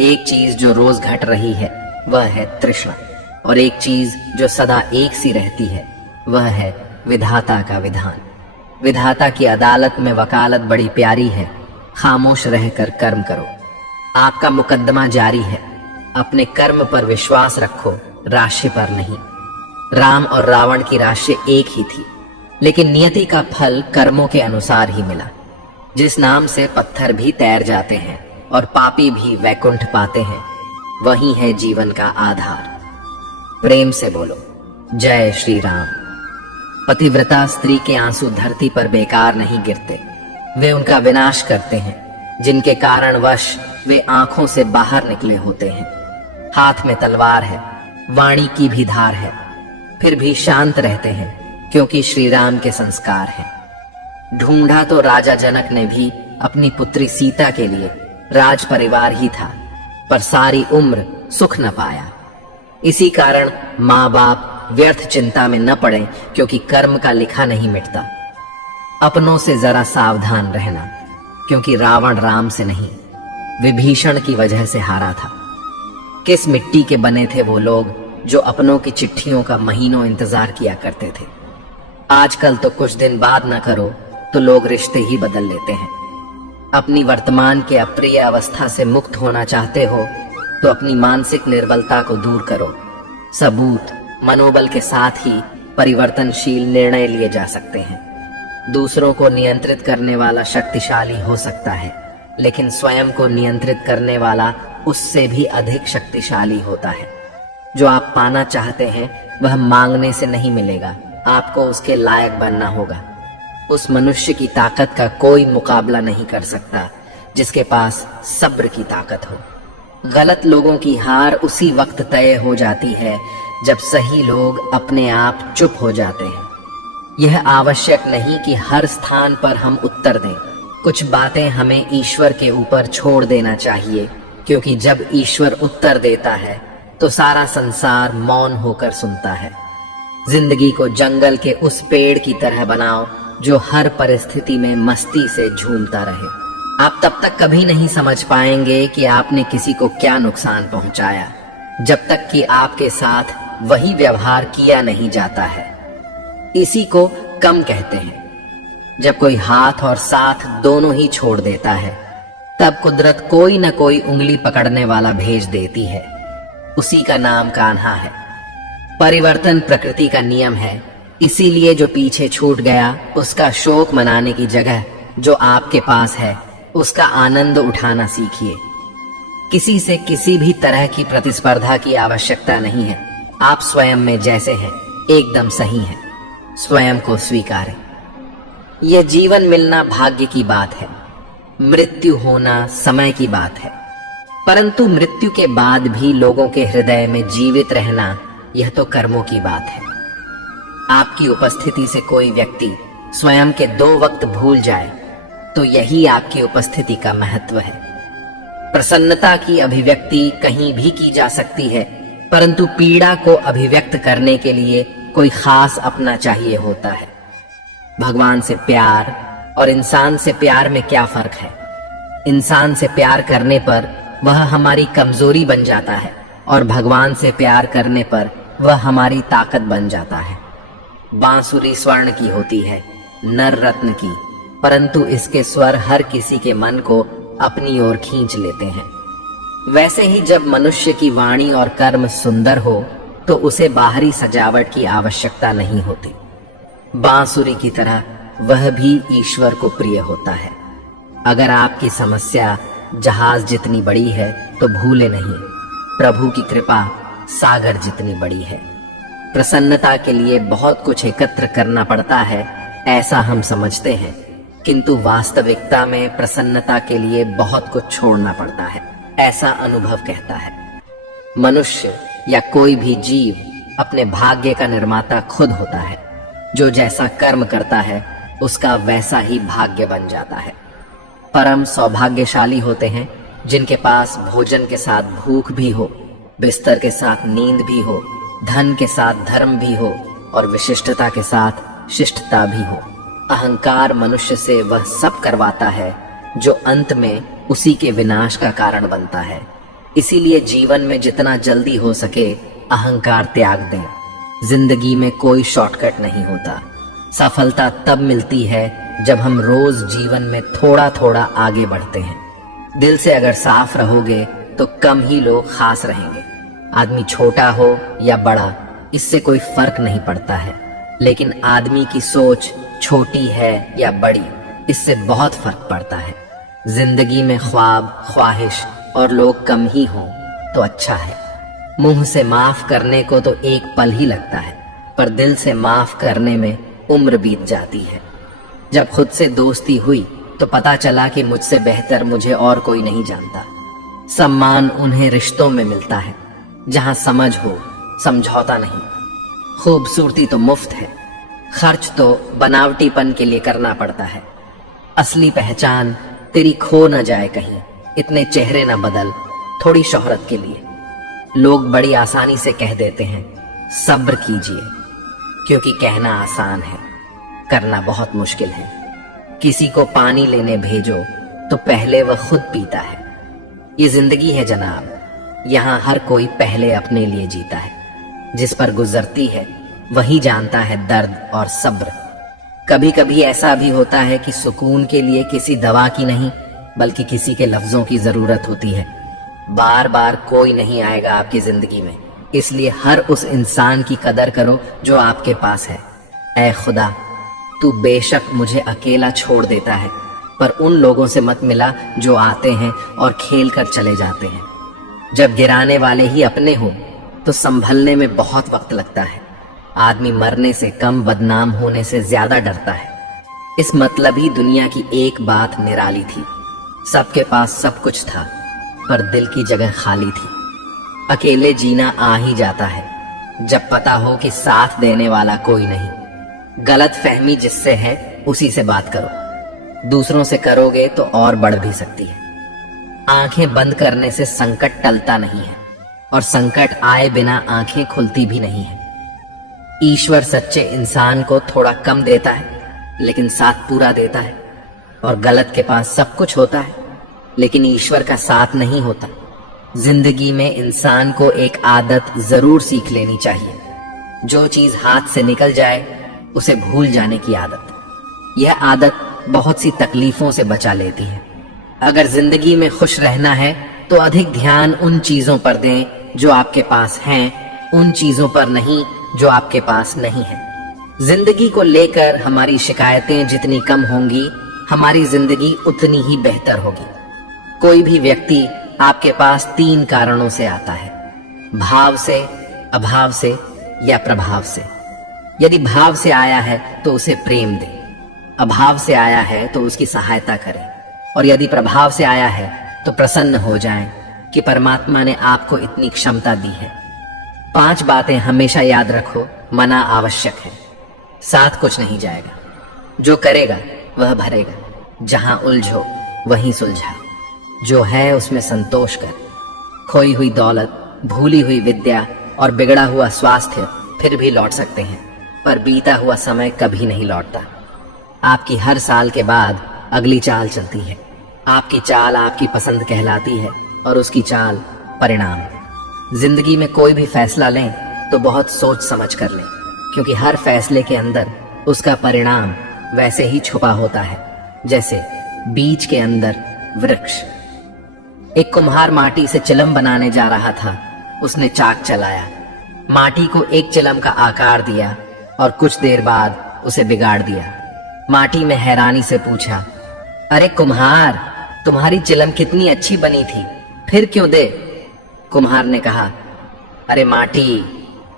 एक चीज जो रोज घट रही है वह है तृष्णा, और एक चीज जो सदा एक सी रहती है वह है विधाता का विधान। विधाता की अदालत में वकालत बड़ी प्यारी है। खामोश रहकर कर्म करो। आपका मुकदमा जारी है। अपने कर्म पर विश्वास रखो, राशि पर नहीं। राम और रावण की राशि एक ही थी, लेकिन नियति का फल कर्मों के अनुसार ही मिला। जिस नाम से पत्थर भी तैर जाते हैं और पापी भी वैकुंठ पाते हैं, वही है जीवन का आधार। प्रेम से बोलो, जय श्री राम। पतिव्रता स्त्री के आंसू धरती पर बेकार नहीं गिरते, वे उनका विनाश करते हैं, जिनके कारणवश वे आंखों से बाहर निकले होते हैं। हाथ में तलवार है, वाणी की भी धार है, फिर भी शांत रहते हैं, क्योंकि श्री राम के संस्कार हैं। ढूंढा तो राजा जनक ने भी अपनी पुत्री सीता के लिए राज परिवार ही था, पर सारी उम्र सुख न पाया। इसी कारण माँ बाप व्यर्थ चिंता में न पड़े, क्योंकि कर्म का लिखा नहीं मिटता। अपनों से जरा सावधान रहना, क्योंकि रावण राम से नहीं, विभीषण की वजह से हारा था। किस मिट्टी के बने थे वो लोग जो अपनों की चिट्ठियों का महीनों इंतजार किया करते थे। आजकल तो कुछ दिन बाद न करो तो लोग रिश्ते ही बदल लेते हैं। अपनी वर्तमान के अप्रिय अवस्था से मुक्त होना चाहते हो तो अपनी मानसिक निर्बलता को दूर करो। सबूत, मनोबल के साथ ही परिवर्तनशील निर्णय लिए जा सकते हैं। दूसरों को नियंत्रित करने वाला शक्तिशाली हो सकता है, लेकिन स्वयं को नियंत्रित करने वाला उससे भी अधिक शक्तिशाली होता है। जो आप पाना चाहते हैं वह मांगने से नहीं मिलेगा, आपको उसके लायक बनना होगा। उस मनुष्य की ताकत का कोई मुकाबला नहीं कर सकता जिसके पास सब्र की ताकत हो। गलत लोगों की हार उसी वक्त तय हो जाती है जब सही लोग अपने आप चुप हो जाते हैं। यह आवश्यक नहीं कि हर स्थान पर हम उत्तर दें। कुछ बातें हमें ईश्वर के ऊपर छोड़ देना चाहिए, क्योंकि जब ईश्वर उत्तर देता है तो सारा संसार मौन होकर सुनता है। जिंदगी को जंगल के उस पेड़ की तरह बनाओ जो हर परिस्थिति में मस्ती से झूमता रहे। आप तब तक कभी नहीं समझ पाएंगे कि आपने किसी को क्या नुकसान पहुंचाया, जब तक कि आपके साथ वही व्यवहार किया नहीं जाता है। इसी को कम कहते हैं। जब कोई हाथ और साथ दोनों ही छोड़ देता है, तब कुदरत कोई न कोई उंगली पकड़ने वाला भेज देती है। उसी का नाम कान्हा है। परिवर्तन प्रकृति का नियम है, इसीलिए जो पीछे छूट गया उसका शोक मनाने की जगह जो आपके पास है उसका आनंद उठाना सीखिए। किसी से किसी भी तरह की प्रतिस्पर्धा की आवश्यकता नहीं है। आप स्वयं में जैसे हैं एकदम सही हैं। स्वयं को स्वीकारें। यह जीवन मिलना भाग्य की बात है, मृत्यु होना समय की बात है, परंतु मृत्यु के बाद भी लोगों के हृदय में जीवित रहना यह तो कर्मों की बात है। आपकी उपस्थिति से कोई व्यक्ति स्वयं के 2 वक्त भूल जाए तो यही आपकी उपस्थिति का महत्व है। प्रसन्नता की अभिव्यक्ति कहीं भी की जा सकती है, परंतु पीड़ा को अभिव्यक्त करने के लिए कोई खास अपना चाहिए होता है। भगवान से प्यार और इंसान से प्यार में क्या फर्क है? इंसान से प्यार करने पर वह हमारी कमजोरी बन जाता है और भगवान से प्यार करने पर वह हमारी ताकत बन जाता है। बांसुरी स्वर्ण की होती है, नर रत्न की, परंतु इसके स्वर हर किसी के मन को अपनी ओर खींच लेते हैं। वैसे ही जब मनुष्य की वाणी और कर्म सुंदर हो तो उसे बाहरी सजावट की आवश्यकता नहीं होती। बांसुरी की तरह वह भी ईश्वर को प्रिय होता है। अगर आपकी समस्या जहाज जितनी बड़ी है तो भूले नहीं, प्रभु की कृपा सागर जितनी बड़ी है। प्रसन्नता के लिए बहुत कुछ एकत्र करना पड़ता है, ऐसा हम समझते हैं, किंतु वास्तविकता में प्रसन्नता के लिए बहुत कुछ छोड़ना पड़ता है, ऐसा अनुभव कहता है। मनुष्य या कोई भी जीव अपने भाग्य का निर्माता खुद होता है। जो जैसा कर्म करता है उसका वैसा ही भाग्य बन जाता है। परम सौभाग्यशाली होते हैं जिनके पास भोजन के साथ भूख भी हो, बिस्तर के साथ नींद भी हो, धन के साथ धर्म भी हो और विशिष्टता के साथ शिष्टता भी हो। अहंकार मनुष्य से वह सब करवाता है जो अंत में उसी के विनाश का कारण बनता है। इसीलिए जीवन में जितना जल्दी हो सके अहंकार त्याग दें। जिंदगी में कोई शॉर्टकट नहीं होता। सफलता तब मिलती है जब हम रोज जीवन में थोड़ा थोड़ा आगे बढ़ते हैं। दिल से अगर साफ रहोगे तो कम ही लोग खास रहेंगे। आदमी छोटा हो या बड़ा इससे कोई फर्क नहीं पड़ता है, लेकिन आदमी की सोच छोटी है या बड़ी इससे बहुत फर्क पड़ता है। जिंदगी में ख्वाब, ख्वाहिश और लोग कम ही हों तो अच्छा है। मुंह से माफ करने को तो एक पल ही लगता है, पर दिल से माफ करने में उम्र बीत जाती है। जब खुद से दोस्ती हुई तो पता चला कि मुझसे बेहतर मुझे और कोई नहीं जानता। सम्मान उन्हें रिश्तों में मिलता है जहां समझ हो, समझौता नहीं। खूबसूरती तो मुफ्त है, खर्च तो बनावटीपन के लिए करना पड़ता है। असली पहचान तेरी खो न जाए कहीं, इतने चेहरे न बदल थोड़ी शोहरत के लिए। लोग बड़ी आसानी से कह देते हैं सब्र कीजिए, क्योंकि कहना आसान है, करना बहुत मुश्किल है। किसी को पानी लेने भेजो तो पहले वह खुद पीता है। ये जिंदगी है जनाब, यहाँ हर कोई पहले अपने लिए जीता है। जिस पर गुजरती है वही जानता है दर्द और सब्र। कभी कभी ऐसा भी होता है कि सुकून के लिए किसी दवा की नहीं बल्कि किसी के लफ्जों की जरूरत होती है। बार बार कोई नहीं आएगा आपकी जिंदगी में, इसलिए हर उस इंसान की कदर करो जो आपके पास है। ऐ खुदा, तू बेशक मुझे अकेला छोड़ देता है, पर उन लोगों से मत मिला जो आते हैं और खेल कर चले जाते हैं। जब गिराने वाले ही अपने हो तो संभलने में बहुत वक्त लगता है। आदमी मरने से कम बदनाम होने से ज्यादा डरता है। इस मतलबी दुनिया की एक बात निराली थी, सबके पास सब कुछ था पर दिल की जगह खाली थी। अकेले जीना आ ही जाता है जब पता हो कि साथ देने वाला कोई नहीं। गलत फहमी जिससे है उसी से बात करो, दूसरों से करोगे तो और बढ़ भी सकती है। आंखें बंद करने से संकट टलता नहीं है और संकट आए बिना आंखें खुलती भी नहीं है। ईश्वर सच्चे इंसान को थोड़ा कम देता है लेकिन साथ पूरा देता है, और गलत के पास सब कुछ होता है लेकिन ईश्वर का साथ नहीं होता। जिंदगी में इंसान को एक आदत जरूर सीख लेनी चाहिए, जो चीज हाथ से निकल जाए उसे भूल जाने की आदत। यह आदत बहुत सी तकलीफों से बचा लेती है। अगर जिंदगी में खुश रहना है तो अधिक ध्यान उन चीजों पर दें जो आपके पास हैं, उन चीजों पर नहीं जो आपके पास नहीं है। जिंदगी को लेकर हमारी शिकायतें जितनी कम होंगी, हमारी जिंदगी उतनी ही बेहतर होगी। कोई भी व्यक्ति आपके पास 3 कारणों से आता है, भाव से, अभाव से या प्रभाव से। यदि भाव से आया है तो उसे प्रेम दें, अभाव से आया है तो उसकी सहायता करें, और यदि प्रभाव से आया है तो प्रसन्न हो जाएं कि परमात्मा ने आपको इतनी क्षमता दी है। 5 बातें हमेशा याद रखो, मना आवश्यक है, साथ कुछ नहीं जाएगा। जो करेगा वह भरेगा, जहां उलझो वहीं सुलझाओ। जो है उसमें संतोष कर। खोई हुई दौलत, भूली हुई विद्या और बिगड़ा हुआ स्वास्थ्य फिर भी लौट सकते हैं, पर बीता हुआ समय कभी नहीं लौटता। आपकी हर साल के बाद अगली चाल चलती है। आपकी चाल आपकी पसंद कहलाती है और उसकी चाल परिणाम। जिंदगी में कोई भी फैसला लें तो बहुत सोच समझ कर लें, क्योंकि हर फैसले के अंदर उसका परिणाम वैसे ही छुपा होता है जैसे बीज के अंदर वृक्ष। एक कुम्हार माटी से चिलम बनाने जा रहा था। उसने चाक चलाया, माटी को एक चिलम का आकार दिया और कुछ देर बाद उसे बिगाड़ दिया। माटी में हैरानी से पूछा, अरे कुम्हार, तुम्हारी चिलम कितनी अच्छी बनी थी, फिर क्यों दे? कुम्हार ने कहा, अरे माटी,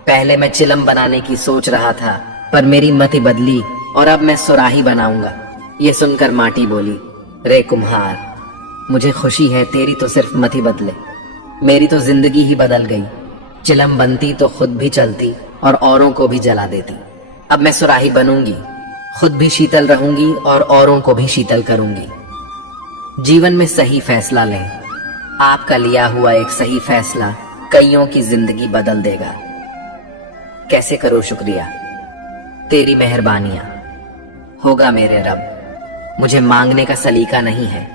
पहले मैं चिलम बनाने की सोच रहा था, पर मेरी मति बदली और अब मैं सुराही बनाऊंगा। ये सुनकर माटी बोली, रे कुम्हार, मुझे खुशी है तेरी तो सिर्फ मति बदले, मेरी तो जिंदगी ही बदल गई। चिलम बनती तो खुद भी चलती और औरों को भी जला देती। अब मैं सुराही बनूंगी, खुद भी शीतल रहूंगी और औरों को भी शीतल करूंगी। जीवन में सही फैसला लें। आपका लिया हुआ एक सही फैसला कईयों की जिंदगी बदल देगा। कैसे करो शुक्रिया? तेरी मेहरबानियां होगा मेरे रब। मुझे मांगने का सलीका नहीं है,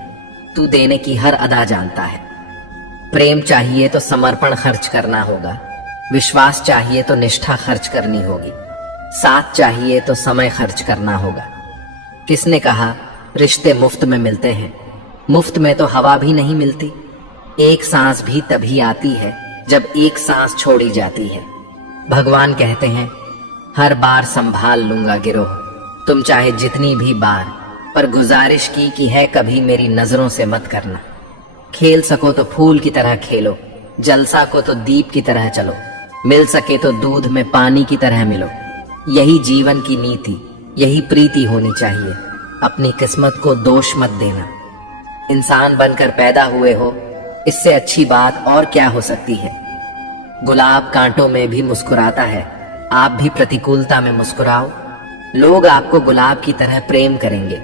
तू देने की हर अदा जानता है। प्रेम चाहिए तो समर्पण खर्च करना होगा, विश्वास चाहिए तो निष्ठा खर्च करनी होगी, साथ चाहिए तो समय खर्च करना होगा। किसने कहा रिश्ते मुफ्त में मिलते हैं? मुफ्त में तो हवा भी नहीं मिलती। एक सांस भी तभी आती है जब एक सांस छोड़ी जाती है। भगवान कहते हैं, हर बार संभाल लूंगा गिरोह, तुम चाहे जितनी भी बार, पर गुजारिश की कि है कभी मेरी नजरों से मत करना। खेल सको तो फूल की तरह खेलो, जलसा को तो दीप की तरह चलो, मिल सके तो दूध में पानी की तरह मिलो। यही जीवन की नीति, यही प्रीति होनी चाहिए। अपनी किस्मत को दोष मत देना। इंसान बनकर पैदा हुए हो, इससे अच्छी बात और क्या हो सकती है? गुलाब कांटों में भी मुस्कुराता है, आप भी प्रतिकूलता में मुस्कुराओ, लोग आपको गुलाब की तरह प्रेम करेंगे।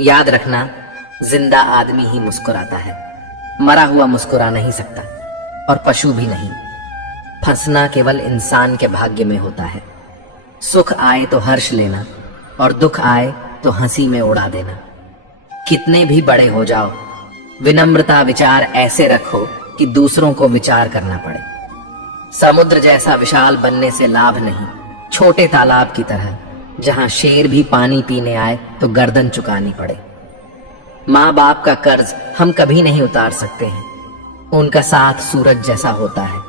याद रखना, जिंदा आदमी ही मुस्कुराता है, मरा हुआ मुस्कुरा नहीं सकता, और पशु भी नहीं। फंसना केवल इंसान के भाग्य में होता है। सुख आए तो हर्ष लेना और दुख आए तो हंसी में उड़ा देना। कितने भी बड़े हो जाओ, विनम्रता विचार ऐसे रखो कि दूसरों को विचार करना पड़े। समुद्र जैसा विशाल बनने से लाभ नहीं, छोटे तालाब की तरह जहां शेर भी पानी पीने आए तो गर्दन चुकानी पड़े। माँ बाप का कर्ज हम कभी नहीं उतार सकते हैं, उनका साथ सूरज जैसा होता है।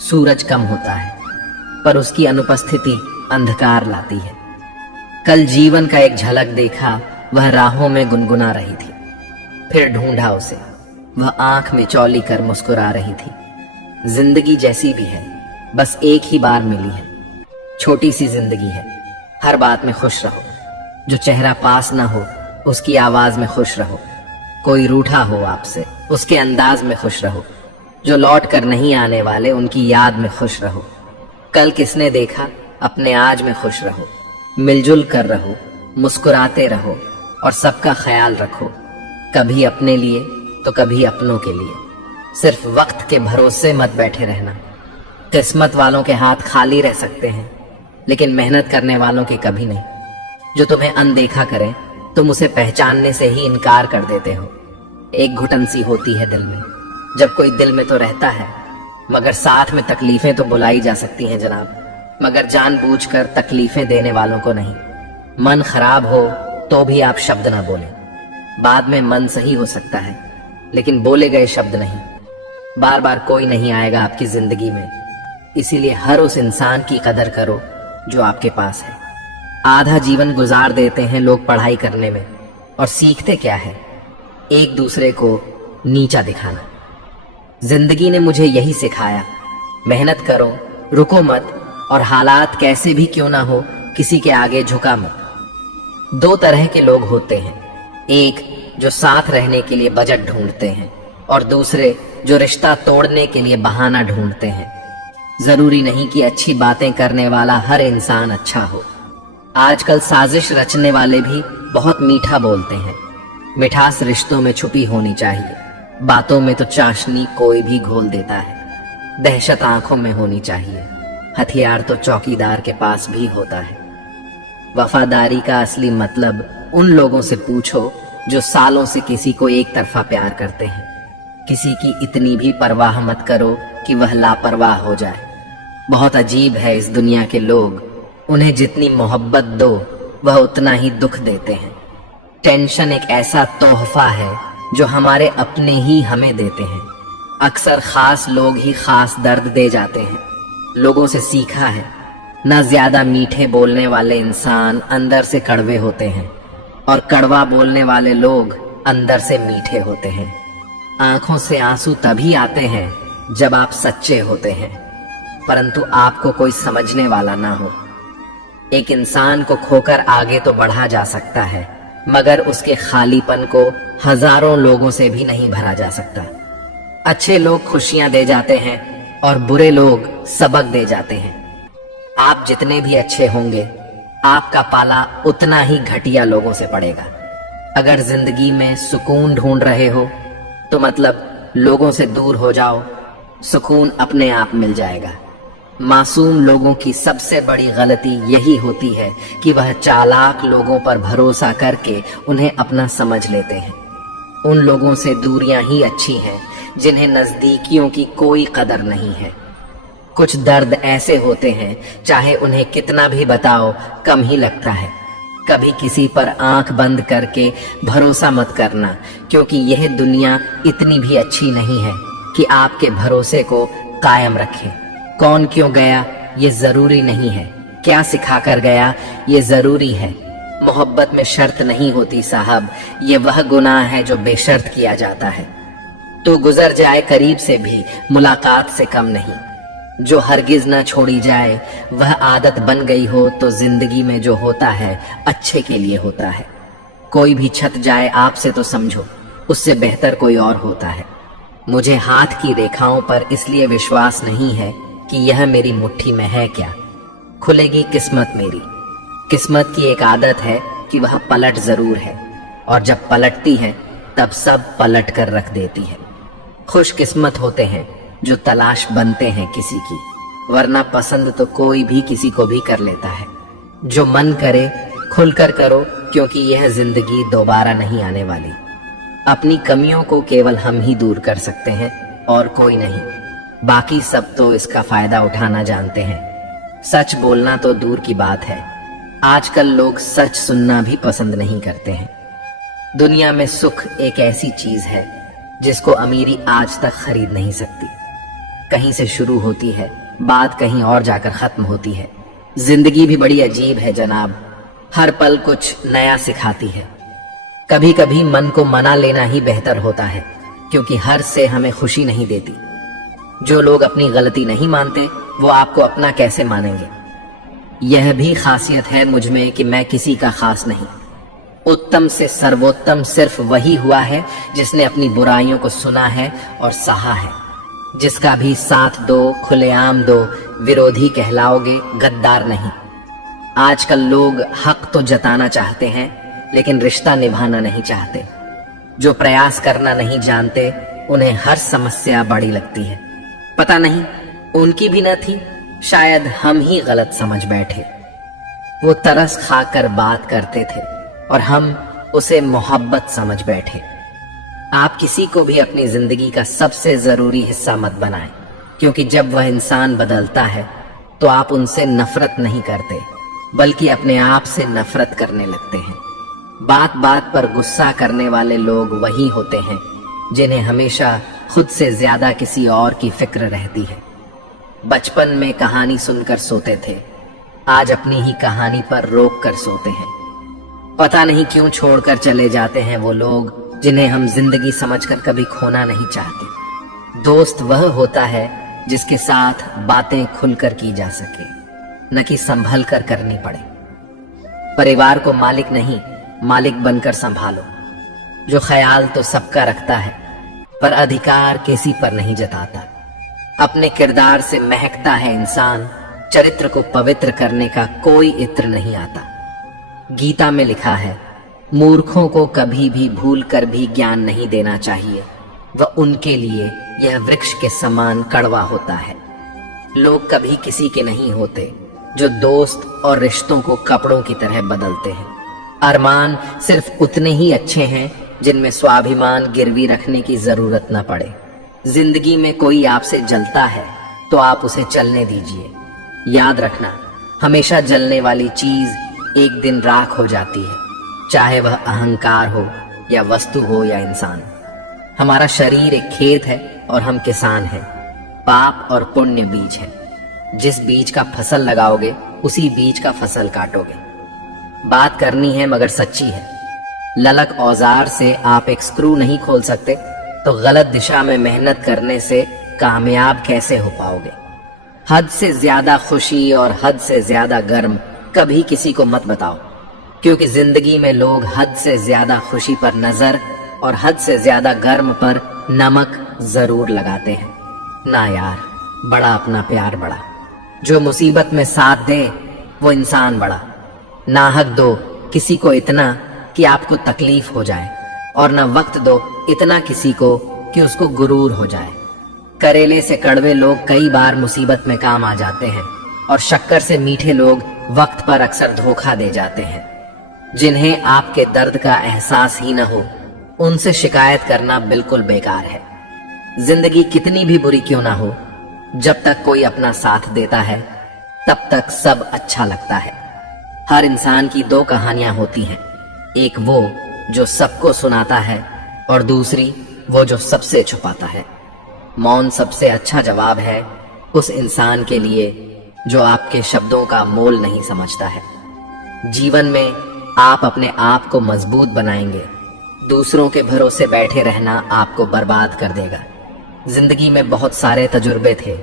सूरज कम होता है पर उसकी अनुपस्थिति अंधकार लाती है। कल जीवन का एक झलक देखा, वह राहों में गुनगुना रही थी, फिर ढूंढा उसे, वह आंख में चौली कर मुस्कुरा रही थी। जिंदगी जैसी भी है, बस एक ही बार मिली है, छोटी सी जिंदगी है। हर बात में खुश रहो, जो चेहरा पास ना हो उसकी आवाज में खुश रहो। कोई रूठा हो आपसे, उसके अंदाज में खुश रहो। जो लौट कर नहीं आने वाले, उनकी याद में खुश रहो। कल किसने देखा, अपने आज में खुश रहो। मिलजुल कर रहो, मुस्कुराते रहो और सबका ख्याल रखो, कभी अपने लिए तो कभी अपनों के लिए। सिर्फ वक्त के भरोसे मत बैठे रहना। किस्मत वालों के हाथ खाली रह सकते हैं, लेकिन मेहनत करने वालों के कभी नहीं। जो तुम्हें अनदेखा करे, तुम उसे पहचानने से ही इनकार कर देते हो। एक घुटन सी होती है दिल में, जब कोई दिल में तो रहता है, मगर साथ में तकलीफें तो बुलाई जा सकती हैं जनाब, मगर जानबूझकर तकलीफें देने वालों को नहीं। मन खराब हो तो भी आप शब्द ना बोलें। बाद में मन सही हो सकता है, लेकिन बोले गए शब्द नहीं। बार बार कोई नहीं आएगा आपकी जिंदगी में, इसीलिए हर उस इंसान की कदर करो जो आपके पास है। आधा जीवन गुजार देते हैं लोग पढ़ाई करने में, और सीखते क्या है? एक दूसरे को नीचा दिखाना। जिंदगी ने मुझे यही सिखाया, मेहनत करो, रुको मत, और हालात कैसे भी क्यों ना हो किसी के आगे झुका मत। दो तरह के लोग होते हैं, एक जो साथ रहने के लिए बजट ढूंढते हैं और दूसरे जो रिश्ता तोड़ने के लिए बहाना ढूंढते हैं। जरूरी नहीं कि अच्छी बातें करने वाला हर इंसान अच्छा हो। आजकल साजिश रचने वाले भी बहुत मीठा बोलते हैं। मिठास रिश्तों में छुपी होनी चाहिए, बातों में तो चाशनी कोई भी घोल देता है। दहशत आंखों में होनी चाहिए, हथियार तो चौकीदार के पास भी होता है। वफादारी का असली मतलब उन लोगों से पूछो जो सालों से किसी को एक तरफा प्यार करते हैं। किसी की इतनी भी परवाह मत करो कि वह लापरवाह हो जाए। बहुत अजीब है इस दुनिया के लोग, उन्हें जितनी मोहब्बत दो वह उतना ही दुख देते हैं। टेंशन एक ऐसा तोहफा है जो हमारे अपने ही हमें देते हैं। अक्सर खास लोग ही खास दर्द दे जाते हैं। लोगों से सीखा है, न ज्यादा मीठे बोलने वाले इंसान अंदर से कड़वे होते हैं और कड़वा बोलने वाले लोग अंदर से मीठे होते हैं। आंखों से आंसू तभी आते हैं जब आप सच्चे होते हैं, परंतु आपको कोई समझने वाला ना हो। एक इंसान को खोकर आगे तो बढ़ा जा सकता है, मगर उसके खालीपन को हजारों लोगों से भी नहीं भरा जा सकता। अच्छे लोग खुशियां दे जाते हैं और बुरे लोग सबक दे जाते हैं। आप जितने भी अच्छे होंगे, आपका पाला उतना ही घटिया लोगों से पड़ेगा। अगर जिंदगी में सुकून ढूंढ रहे हो तो मतलब लोगों से दूर हो जाओ, सुकून अपने आप मिल जाएगा। मासूम लोगों की सबसे बड़ी गलती यही होती है कि वह चालाक लोगों पर भरोसा करके उन्हें अपना समझ लेते हैं। उन लोगों से दूरियां ही अच्छी हैं जिन्हें नजदीकियों की कोई कदर नहीं है। कुछ दर्द ऐसे होते हैं चाहे उन्हें कितना भी बताओ कम ही लगता है। कभी किसी पर आंख बंद करके भरोसा मत करना, क्योंकि यह दुनिया इतनी भी अच्छी नहीं है कि आपके भरोसे को कायम रखे। कौन क्यों गया ये जरूरी नहीं है, क्या सिखा कर गया ये जरूरी है। मोहब्बत में शर्त नहीं होती साहब, ये वह गुनाह है जो बेशर्त किया जाता है। तो गुजर जाए करीब से भी मुलाकात से कम नहीं। जो हरगिज ना छोड़ी जाए वह आदत बन गई हो तो जिंदगी में जो होता है अच्छे के लिए होता है। कोई भी छत जाए आपसे तो समझो उससे बेहतर कोई और होता है। मुझे हाथ की रेखाओं पर इसलिए विश्वास नहीं है कि यह मेरी मुट्ठी में है क्या। खुलेगी किस्मत मेरी। किस्मत की एक आदत है कि वह पलट जरूर है, और जब पलटती है तब सब पलट कर रख देती है। खुशकिस्मत होते हैं जो तलाश बनते हैं किसी की, वरना पसंद तो कोई भी किसी को भी कर लेता है। जो मन करे खुलकर करो, क्योंकि यह जिंदगी दोबारा नहीं आने वाली। अपनी कमियों को केवल हम ही दूर कर सकते हैं और कोई नहीं। बाकी सब तो इसका फायदा उठाना जानते हैं। सच बोलना तो दूर की बात है, आजकल लोग सच सुनना भी पसंद नहीं करते हैं। दुनिया में सुख एक ऐसी चीज है जिसको अमीरी आज तक खरीद नहीं सकती। कहीं से शुरू होती है, बात कहीं और जाकर खत्म होती है। जिंदगी भी बड़ी अजीब है जनाब, हर पल कुछ नया सिखाती है। कभी कभी मन को मना लेना ही बेहतर होता है, क्योंकि हर से हमें खुशी नहीं देती। जो लोग अपनी गलती नहीं मानते वो आपको अपना कैसे मानेंगे। यह भी खासियत है मुझ में कि मैं किसी का खास नहीं। उत्तम से सर्वोत्तम सिर्फ वही हुआ है जिसने अपनी बुराइयों को सुना है और सहा है। जिसका भी साथ दो, खुलेआम दो, विरोधी कहलाओगे, गद्दार नहीं। आजकल लोग हक तो जताना चाहते हैं लेकिन रिश्ता निभाना नहीं चाहते। जो प्रयास करना नहीं जानते उन्हें हर समस्या बड़ी लगती है। पता नहीं उनकी भी न थी, शायद हम ही गलत समझ बैठे। वो तरस खाकर बात करते थे और हम उसे मोहब्बत समझ बैठे। आप किसी को भी अपनी जिंदगी का सबसे जरूरी हिस्सा मत बनाएं, क्योंकि जब वह इंसान बदलता है तो आप उनसे नफरत नहीं करते बल्कि अपने आप से नफरत करने लगते हैं। बात बात पर गुस्सा करने वाले लोग वही होते हैं जिन्हें हमेशा खुद से ज्यादा किसी और की फिक्र रहती है। बचपन में कहानी सुनकर सोते थे, आज अपनी ही कहानी पर रोक कर सोते हैं। पता नहीं क्यों छोड़कर चले जाते हैं वो लोग जिन्हें हम जिंदगी समझकर कभी खोना नहीं चाहते। दोस्त वह होता है जिसके साथ बातें खुलकर की जा सके, न कि संभल कर करनी पड़े। परिवार को मालिक नहीं, मालिक बनकर संभालो। जो ख्याल तो सबका रखता है, पर अधिकार किसी पर नहीं जताता। अपने किरदार से महकता है इंसान, चरित्र को पवित्र करने का कोई इत्र नहीं आता। गीता में लिखा है, मूर्खों को कभी भी भूल कर भी ज्ञान नहीं देना चाहिए, वह उनके लिए यह वृक्ष के समान कड़वा होता है। लोग कभी किसी के नहीं होते जो दोस्त और रिश्तों को कपड़ों की तरह बदलते हैं। अरमान सिर्फ उतने ही अच्छे हैं जिनमें स्वाभिमान गिरवी रखने की जरूरत न पड़े। जिंदगी में कोई आपसे जलता है तो आप उसे चलने दीजिए। याद रखना, हमेशा जलने वाली चीज एक दिन राख हो जाती है, चाहे वह अहंकार हो या वस्तु हो या इंसान। हमारा शरीर एक खेत है और हम किसान हैं। पाप और पुण्य बीज है। जिस बीज का फसल लगाओगे उसी बीज का फसल काटोगे। बात करनी है मगर सच्ची है। ललक औजार से आप एक स्क्रू नहीं खोल सकते, तो गलत दिशा में मेहनत करने से कामयाब कैसे हो पाओगे। हद से ज्यादा खुशी और हद से ज्यादा गर्म कभी किसी को मत बताओ, क्योंकि जिंदगी में लोग हद से ज्यादा खुशी पर नजर और हद से ज्यादा गर्म पर नमक जरूर लगाते हैं। ना यार, बड़ा अपना प्यार बड़ा। जो मुसीबत में साथ दे वो इंसान बड़ा। नाहक दो किसी को इतना कि आपको तकलीफ हो जाए, और न वक्त दो इतना किसी को कि उसको गुरूर हो जाए। करेले से कड़वे लोग कई बार मुसीबत में काम आ जाते हैं, और शक्कर से मीठे लोग वक्त पर अक्सर धोखा दे जाते हैं। जिन्हें आपके दर्द का एहसास ही न हो, उनसे शिकायत करना बिल्कुल बेकार है। जिंदगी कितनी भी बुरी क्यों ना हो, जब तक कोई अपना साथ देता है तब तक सब अच्छा लगता है। हर इंसान की दो कहानियां होती हैं, एक वो जो सबको सुनाता है और दूसरी वो जो सबसे छुपाता है। मौन सबसे अच्छा जवाब है उस इंसान के लिए जो आपके शब्दों का मोल नहीं समझता है। जीवन में आप अपने आप को मजबूत बनाएंगे, दूसरों के भरोसे बैठे रहना आपको बर्बाद कर देगा। जिंदगी में बहुत सारे तजुर्बे थे,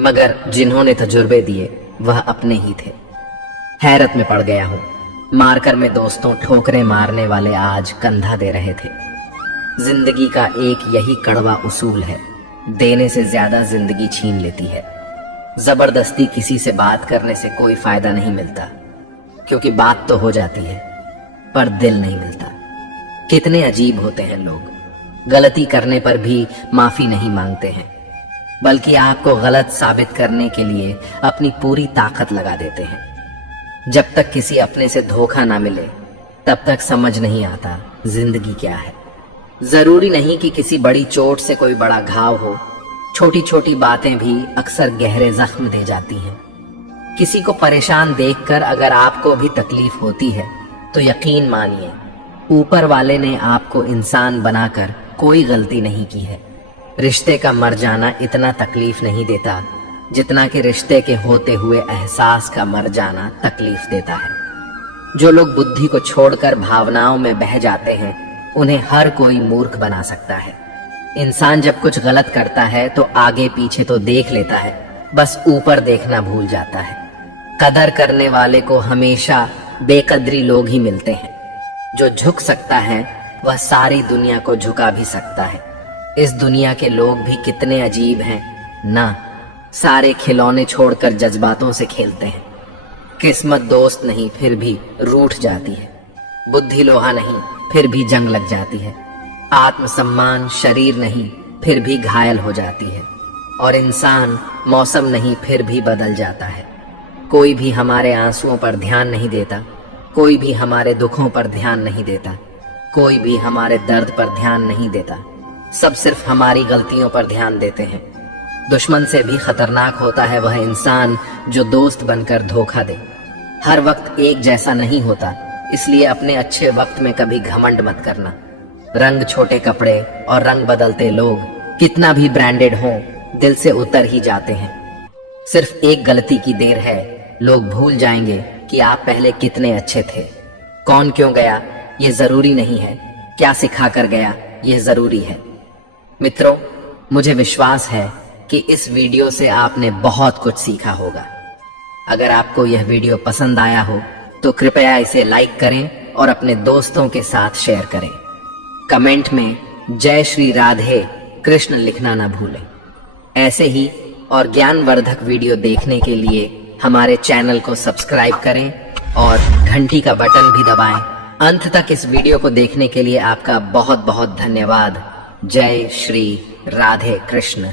मगर जिन्होंने तजुर्बे दिए वह अपने ही थे। हैरत में पड़ गया हूं, मारकर में दोस्तों ठोकरें मारने वाले आज कंधा दे रहे थे। जिंदगी का एक यही कड़वा उसूल है, देने से ज्यादा जिंदगी छीन लेती है। जबरदस्ती किसी से बात करने से कोई फायदा नहीं मिलता, क्योंकि बात तो हो जाती है पर दिल नहीं मिलता। कितने अजीब होते हैं लोग, गलती करने पर भी माफी नहीं मांगते हैं, बल्कि आपको गलत साबित करने के लिए अपनी पूरी ताकत लगा देते हैं। जब तक किसी अपने से धोखा ना मिले तब तक समझ नहीं आता जिंदगी क्या है। जरूरी नहीं कि किसी बड़ी चोट से कोई बड़ा घाव हो, छोटी छोटी बातें भी अक्सर गहरे जख्म दे जाती हैं। किसी को परेशान देखकर अगर आपको भी तकलीफ होती है तो यकीन मानिए ऊपर वाले ने आपको इंसान बनाकर कोई गलती नहीं की है। रिश्ते का मर जाना इतना तकलीफ नहीं देता जितना कि रिश्ते के होते हुए एहसास का मर जाना तकलीफ देता है। जो लोग बुद्धि को छोड़कर भावनाओं में बह जाते हैं उन्हें हर कोई मूर्ख बना सकता है। इंसान जब कुछ गलत करता है तो आगे पीछे तो देख लेता है, बस ऊपर देखना भूल जाता है। कदर करने वाले को हमेशा बेकदरी लोग ही मिलते हैं। जो झुक सकता है वह सारी दुनिया को झुका भी सकता है। इस दुनिया के लोग भी कितने अजीब हैं ना, सारे खिलौने छोड़कर जज्बातों से खेलते हैं। किस्मत दोस्त नहीं फिर भी रूठ जाती है, बुद्धि लोहा नहीं फिर भी जंग लग जाती है, आत्मसम्मान शरीर नहीं फिर भी घायल हो जाती है, और इंसान मौसम नहीं फिर भी बदल जाता है। कोई भी हमारे आंसुओं पर ध्यान नहीं देता, कोई भी हमारे दुखों पर ध्यान नहीं देता, कोई भी हमारे दर्द पर ध्यान नहीं देता। सब सिर्फ हमारी गलतियों पर ध्यान देते हैं। दुश्मन से भी खतरनाक होता है वह इंसान जो दोस्त बनकर धोखा दे। हर वक्त एक जैसा नहीं होता, इसलिए अपने अच्छे वक्त में कभी घमंड मत करना। रंग छोटे कपड़े और रंग बदलते लोग कितना भी ब्रांडेड हो दिल से उतर ही जाते हैं। सिर्फ एक गलती की देर है, लोग भूल जाएंगे कि आप पहले कितने अच्छे थे। कौन क्यों गया ये जरूरी नहीं है, क्या सिखा कर गया ये जरूरी है। मित्रों, मुझे विश्वास है कि इस वीडियो से आपने बहुत कुछ सीखा होगा। अगर आपको यह वीडियो पसंद आया हो तो कृपया इसे लाइक करें और अपने दोस्तों के साथ शेयर करें। कमेंट में जय श्री राधे कृष्ण लिखना ना भूलें। ऐसे ही और ज्ञानवर्धक वीडियो देखने के लिए हमारे चैनल को सब्सक्राइब करें और घंटी का बटन भी दबाएं। अंत तक इस वीडियो को देखने के लिए आपका बहुत बहुत धन्यवाद। जय श्री राधे कृष्ण।